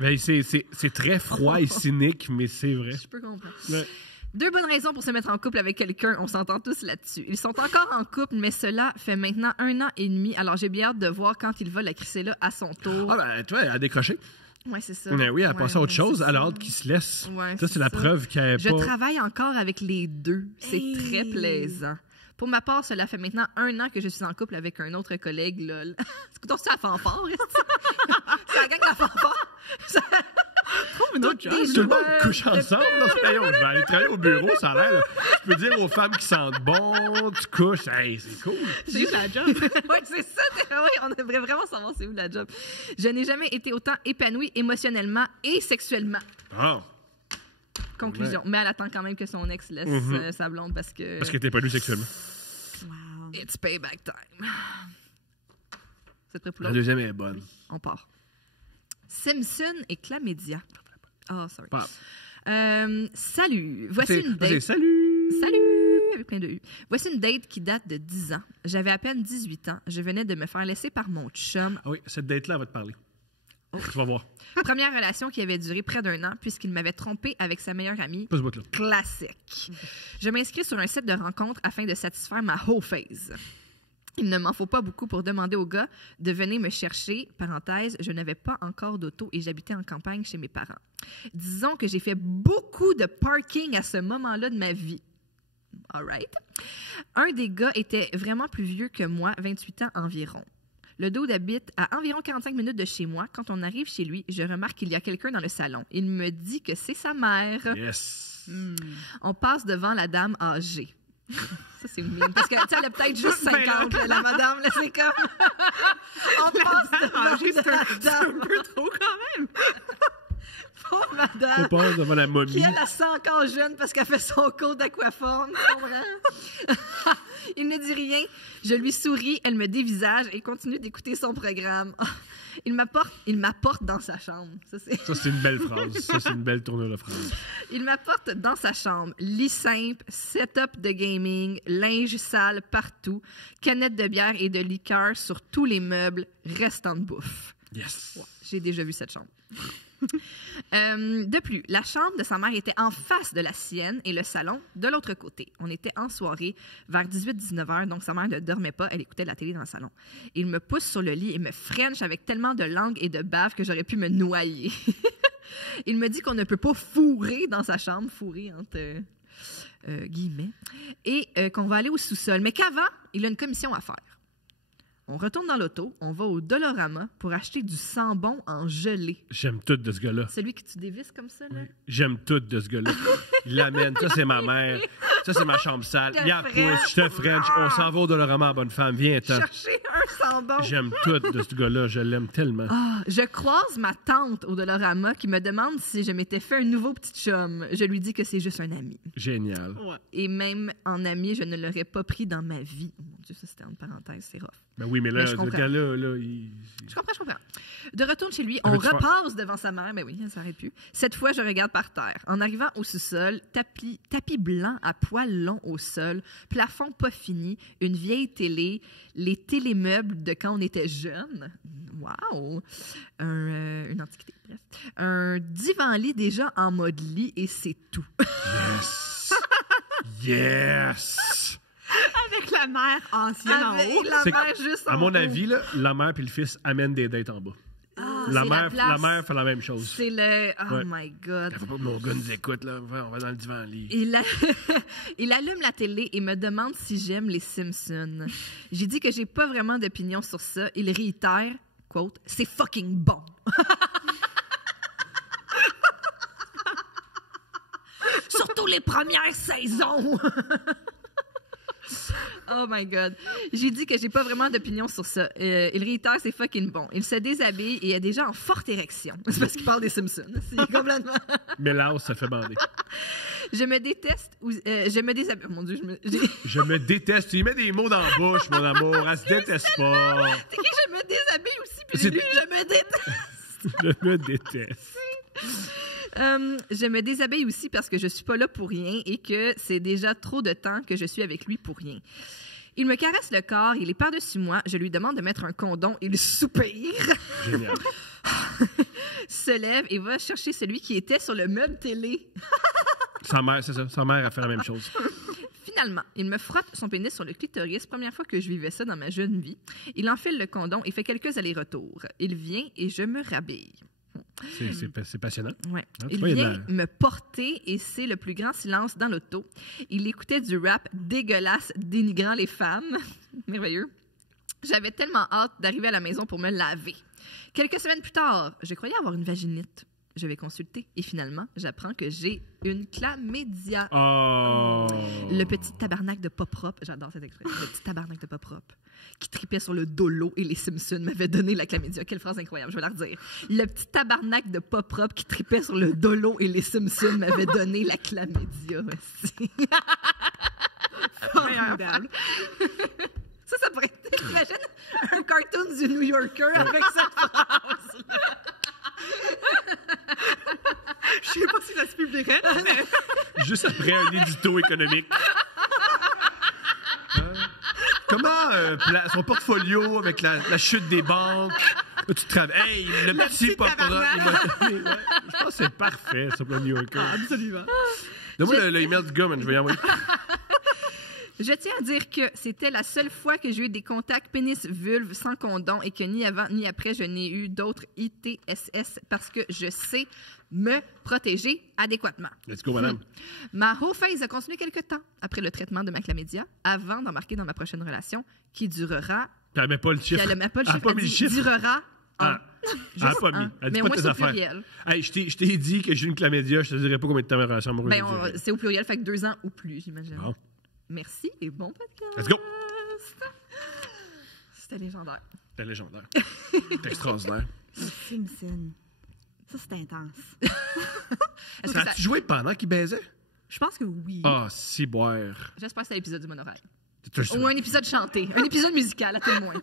Mais c'est très froid et cynique, mais c'est vrai. Je peux comprendre. Ouais. 2 bonnes raisons pour se mettre en couple avec quelqu'un. On s'entend tous là-dessus. Ils sont encore en couple, mais cela fait maintenant 1 an et demi. Alors, j'ai bien hâte de voir quand il va la crisser là à son tour. Ah, ben, tu vois, elle a décroché. Ouais, c'est ça. Ben oui, elle a passé à autre chose. c'est Elle a ça. hâte qu'il se laisse. Ouais, Ça, c'est la ça. preuve qu'elle est Je pas... travaille encore avec les deux. C'est Hey. très plaisant. Pour ma part, cela fait maintenant 1 an que je suis en couple avec un autre collègue, lol. Écoutons ça à fanfare. C'est la gang de la fanfare. Trouve une autre job. Tout le monde couche ensemble. Là. Hey, je vais aller travailler au bureau, ça a l'air. Là. Je peux dire aux femmes qui sentent bon, tu couches. Hey, c'est cool. C'est où la job? Oui, c'est ça. Oui, on devrait vraiment savoir c'est où la job. Je n'ai jamais été autant épanouie émotionnellement et sexuellement. Ah, Conclusion. Mais elle attend quand même que son ex laisse sa blonde parce que... parce que t'es pas lu sexuellement. Wow. It's payback time. C'est très pour La l'autre. deuxième est bonne. On part. Simpson et chlamydia. Ah, sorry. Pas. Salut. Voici une date. Salut! Salut! Avec plein de U. Voici une date qui date de 10 ans. J'avais à peine 18 ans. Je venais de me faire laisser par mon chum. Ah oui, cette date-là, elle va te parler. Tu vas voir. Première relation qui avait duré près d'1 an puisqu'il m'avait trompé avec sa meilleure amie. Pas ce bout-là. Classique. Je m'inscris sur un site de rencontre afin de satisfaire ma whole phase. Il ne m'en faut pas beaucoup pour demander au gars de venir me chercher. Parenthèse, je n'avais pas encore d'auto et j'habitais en campagne chez mes parents. Disons que j'ai fait beaucoup de parking à ce moment-là de ma vie. All right. Un des gars était vraiment plus vieux que moi, 28 ans environ. Le dude habite à environ 45 minutes de chez moi. Quand on arrive chez lui, je remarque qu'il y a quelqu'un dans le salon. Il me dit que c'est sa mère. Yes. On passe devant la dame âgée. Ça, c'est mignon. Parce que, tu sais, elle a peut-être juste 50, là, la madame, là, c'est comme... On passe devant C'est la un dame. peu trop quand même. Pauvre On madame. passe devant la momie. Qui, elle sent encore jeune parce qu'elle fait son cours d'aquaforme, tu comprends? Il ne dit rien. Je lui souris, elle me dévisage et continue d'écouter son programme. Il m'apporte dans sa chambre. Ça, c'est une belle phrase. Ça, c'est une belle tournure de phrase. Il m'apporte dans sa chambre. Lit simple, setup de gaming, linge sale partout, canettes de bière et de liqueur sur tous les meubles, restant de bouffe. Yes. Ouais, j'ai déjà vu cette chambre. De plus, la chambre de sa mère était en face de la sienne et le salon de l'autre côté. On était en soirée vers 18-19 heures, donc sa mère ne dormait pas, elle écoutait la télé dans le salon. Il me pousse sur le lit et me french avec tellement de langue et de bave que j'aurais pu me noyer. Il me dit qu'on ne peut pas fourrer dans sa chambre, fourrer entre guillemets, et qu'on va aller au sous-sol, mais qu'avant, il a une commission à faire. On retourne dans l'auto, on va au Dolorama pour acheter du sambon en gelée. J'aime tout de ce gars-là. Celui que tu dévisses comme ça, là? J'aime tout de ce gars-là. Il l'amène. Ça, c'est ma mère. Ça, c'est ma chambre sale. Je te Il a pousse, je te French. On s'en va au Dolorama, bonne femme. Viens-t'en. Chercher un sambon. J'aime tout de ce gars-là. Je l'aime tellement. Ah, je croise ma tante au Dolorama qui me demande si je m'étais fait un nouveau petit chum. Je lui dis que c'est juste un ami. Génial. Ouais. Et même en ami, je ne l'aurais pas pris dans ma vie. Oh mon Dieu, ça, c'était entre parenthèses, c'est rough. Ben oui, mais là, Mais je ce comprends. gars-là, là, il... Je comprends. De retour chez lui, Ah, on mais tu repasse devant sa mère. Ben oui, ça aurait pu. Cette fois, je regarde par terre. En arrivant au sous-sol, tapis blanc à poils longs au sol, plafond pas fini, une vieille télé, les télémeubles de quand on était jeune. Wow! Une antiquité, bref. Un divan-lit déjà en mode lit et c'est tout. Yes! Yes! Avec la mère ancienne en Avec haut. la C'est- mère juste en À mon haut. avis, là, la mère et le fils amènent des dates en bas. Ah, La c'est mère, place. la mère fait la même chose. C'est le... Oh Ouais. my God. Faut pas que mon gars nous écoute, là. On va dans le divan-lit. Il allume la télé et me demande si j'aime les Simpsons. J'ai dit que j'ai pas vraiment d'opinion sur ça. Il réitère, quote, « C'est fucking bon! » Surtout les premières saisons! Oh my God. J'ai dit que j'ai pas vraiment d'opinion sur ça. Il réitère, c'est fucking bon. Il se déshabille et est déjà en forte érection. C'est parce qu'il parle des Simpsons. C'est complètement... Mélange, ça fait bander. Je me déteste ou je me déshabille. Oh mon Dieu, Je me déteste. Tu y mets des mots dans la bouche, mon amour. Elle se déteste pas. C'est que je me déshabille aussi, puis C'est- lui, je me déteste. Je me déteste. Je me déshabille aussi parce que je suis pas là pour rien et que c'est déjà trop de temps que je suis avec lui pour rien. Il me caresse le corps, il est par-dessus moi, je lui demande de mettre un condom, il soupire, Génial. se lève et va chercher celui qui était sur le meuble télé. Sa mère, c'est ça. Sa mère a fait la même chose. Finalement, il me frotte son pénis sur le clitoris, première fois que je vivais ça dans ma jeune vie. Il enfile le condom et fait quelques allers-retours. Il vient et je me rhabille. C'est passionnant. Ouais. Ah, tu Il vois, il y a vient de me porter et c'est le plus grand silence dans l'auto. Il écoutait du rap dégueulasse dénigrant les femmes. Merveilleux. J'avais tellement hâte d'arriver à la maison pour me laver. Quelques semaines plus tard, je croyais avoir une vaginite. Je vais consulter et finalement, j'apprends que j'ai une chlamydia. Oh! Le petit tabarnak de pas propre, j'adore cette expression, le petit tabarnak de pas propre, qui tripait sur le dolo et les Simpsons m'avait donné la chlamydia. Quelle phrase incroyable, je vais la redire. Le petit tabarnak de pas propre qui tripait sur le dolo et les Simpsons m'avait donné la chlamydia. Formidable. Ça pourrait être, imagine, un cartoon du New Yorker avec cette phrase. Je sais pas si ça se publierait, mais... Juste après un édito économique. Comment son portfolio avec la chute des banques? Là, tu travailles. Hey, le petit tabarnak. porte-parole. Je pense que c'est parfait, ça, pour le New Yorker. Absolument. Donne-moi le email du gars, man, je vais y envoyer. Je tiens à dire que c'était la seule fois que j'ai eu des contacts pénis-vulve sans condom et que ni avant ni après, je n'ai eu d'autres ITSS parce que je sais me protéger adéquatement. Let's go, madame. Ma whole phase a continué quelques temps après le traitement de ma chlamydia avant d'embarquer dans ma prochaine relation qui durera... Puis elle met pas le chiffre. Elle met pas le Elle a chiffre, pas mis le chiffre. durera... Ah. Elle n'a pas mis. Elle dit Mais pas au moins, tes c'est au affaires. pluriel. Hey, je t'ai dit que j'ai une chlamydia, je te dirais pas combien de temps ma relation amoureuse Ben, a duré. c'est au pluriel, fait que 2 ans ou plus, j'imagine. Bon. Merci et bon podcast. Let's go. C'était légendaire. C'est légendaire. C'est extraordinaire. Les Simpsons. Ça, c'est intense. Est-ce Ça que a-tu joué pendant qu'il baisait? Je pense que oui. Ah, si boire. J'espère que c'est l'épisode du monorail. C'est sûr. Ou un épisode chanté. Un épisode musical, à tout le moins.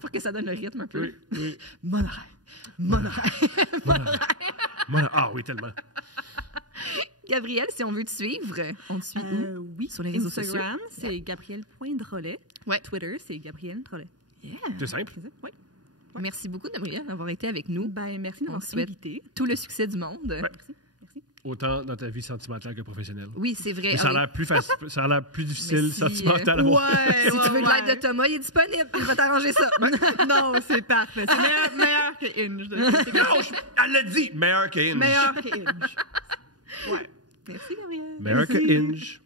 Pour que ça donne le rythme un peu. Oui, oui. Monorail. Monorail. Ah oui, tellement. Gabrielle, si on veut te suivre, on te suit où? Oui. Sur les réseaux Instagram, c'est Gabrielle.drolet. Ouais. Twitter, c'est Gabrielle Drolet. Yeah. C'est simple. C'est ça? Oui. Merci beaucoup, Gabrielle, d'avoir été avec nous. Ben, merci de On m'avoir souhaite invité. tout le succès du monde. Merci. Merci. Autant dans ta vie sentimentale que professionnelle. Oui, c'est vrai. Mais ça a Ah oui. l'air plus facile, ça a l'air plus difficile Mais si, sentimentalement. Si tu veux de l'aide de Thomas, il est disponible. Il va t'arranger ça. Non, c'est parfait. C'est meilleur que Inge. C'est Non, elle l'a dit, meilleur que Inge. meilleur que Inge. Ouais. Merci, Gabrielle. Meilleur que Inge.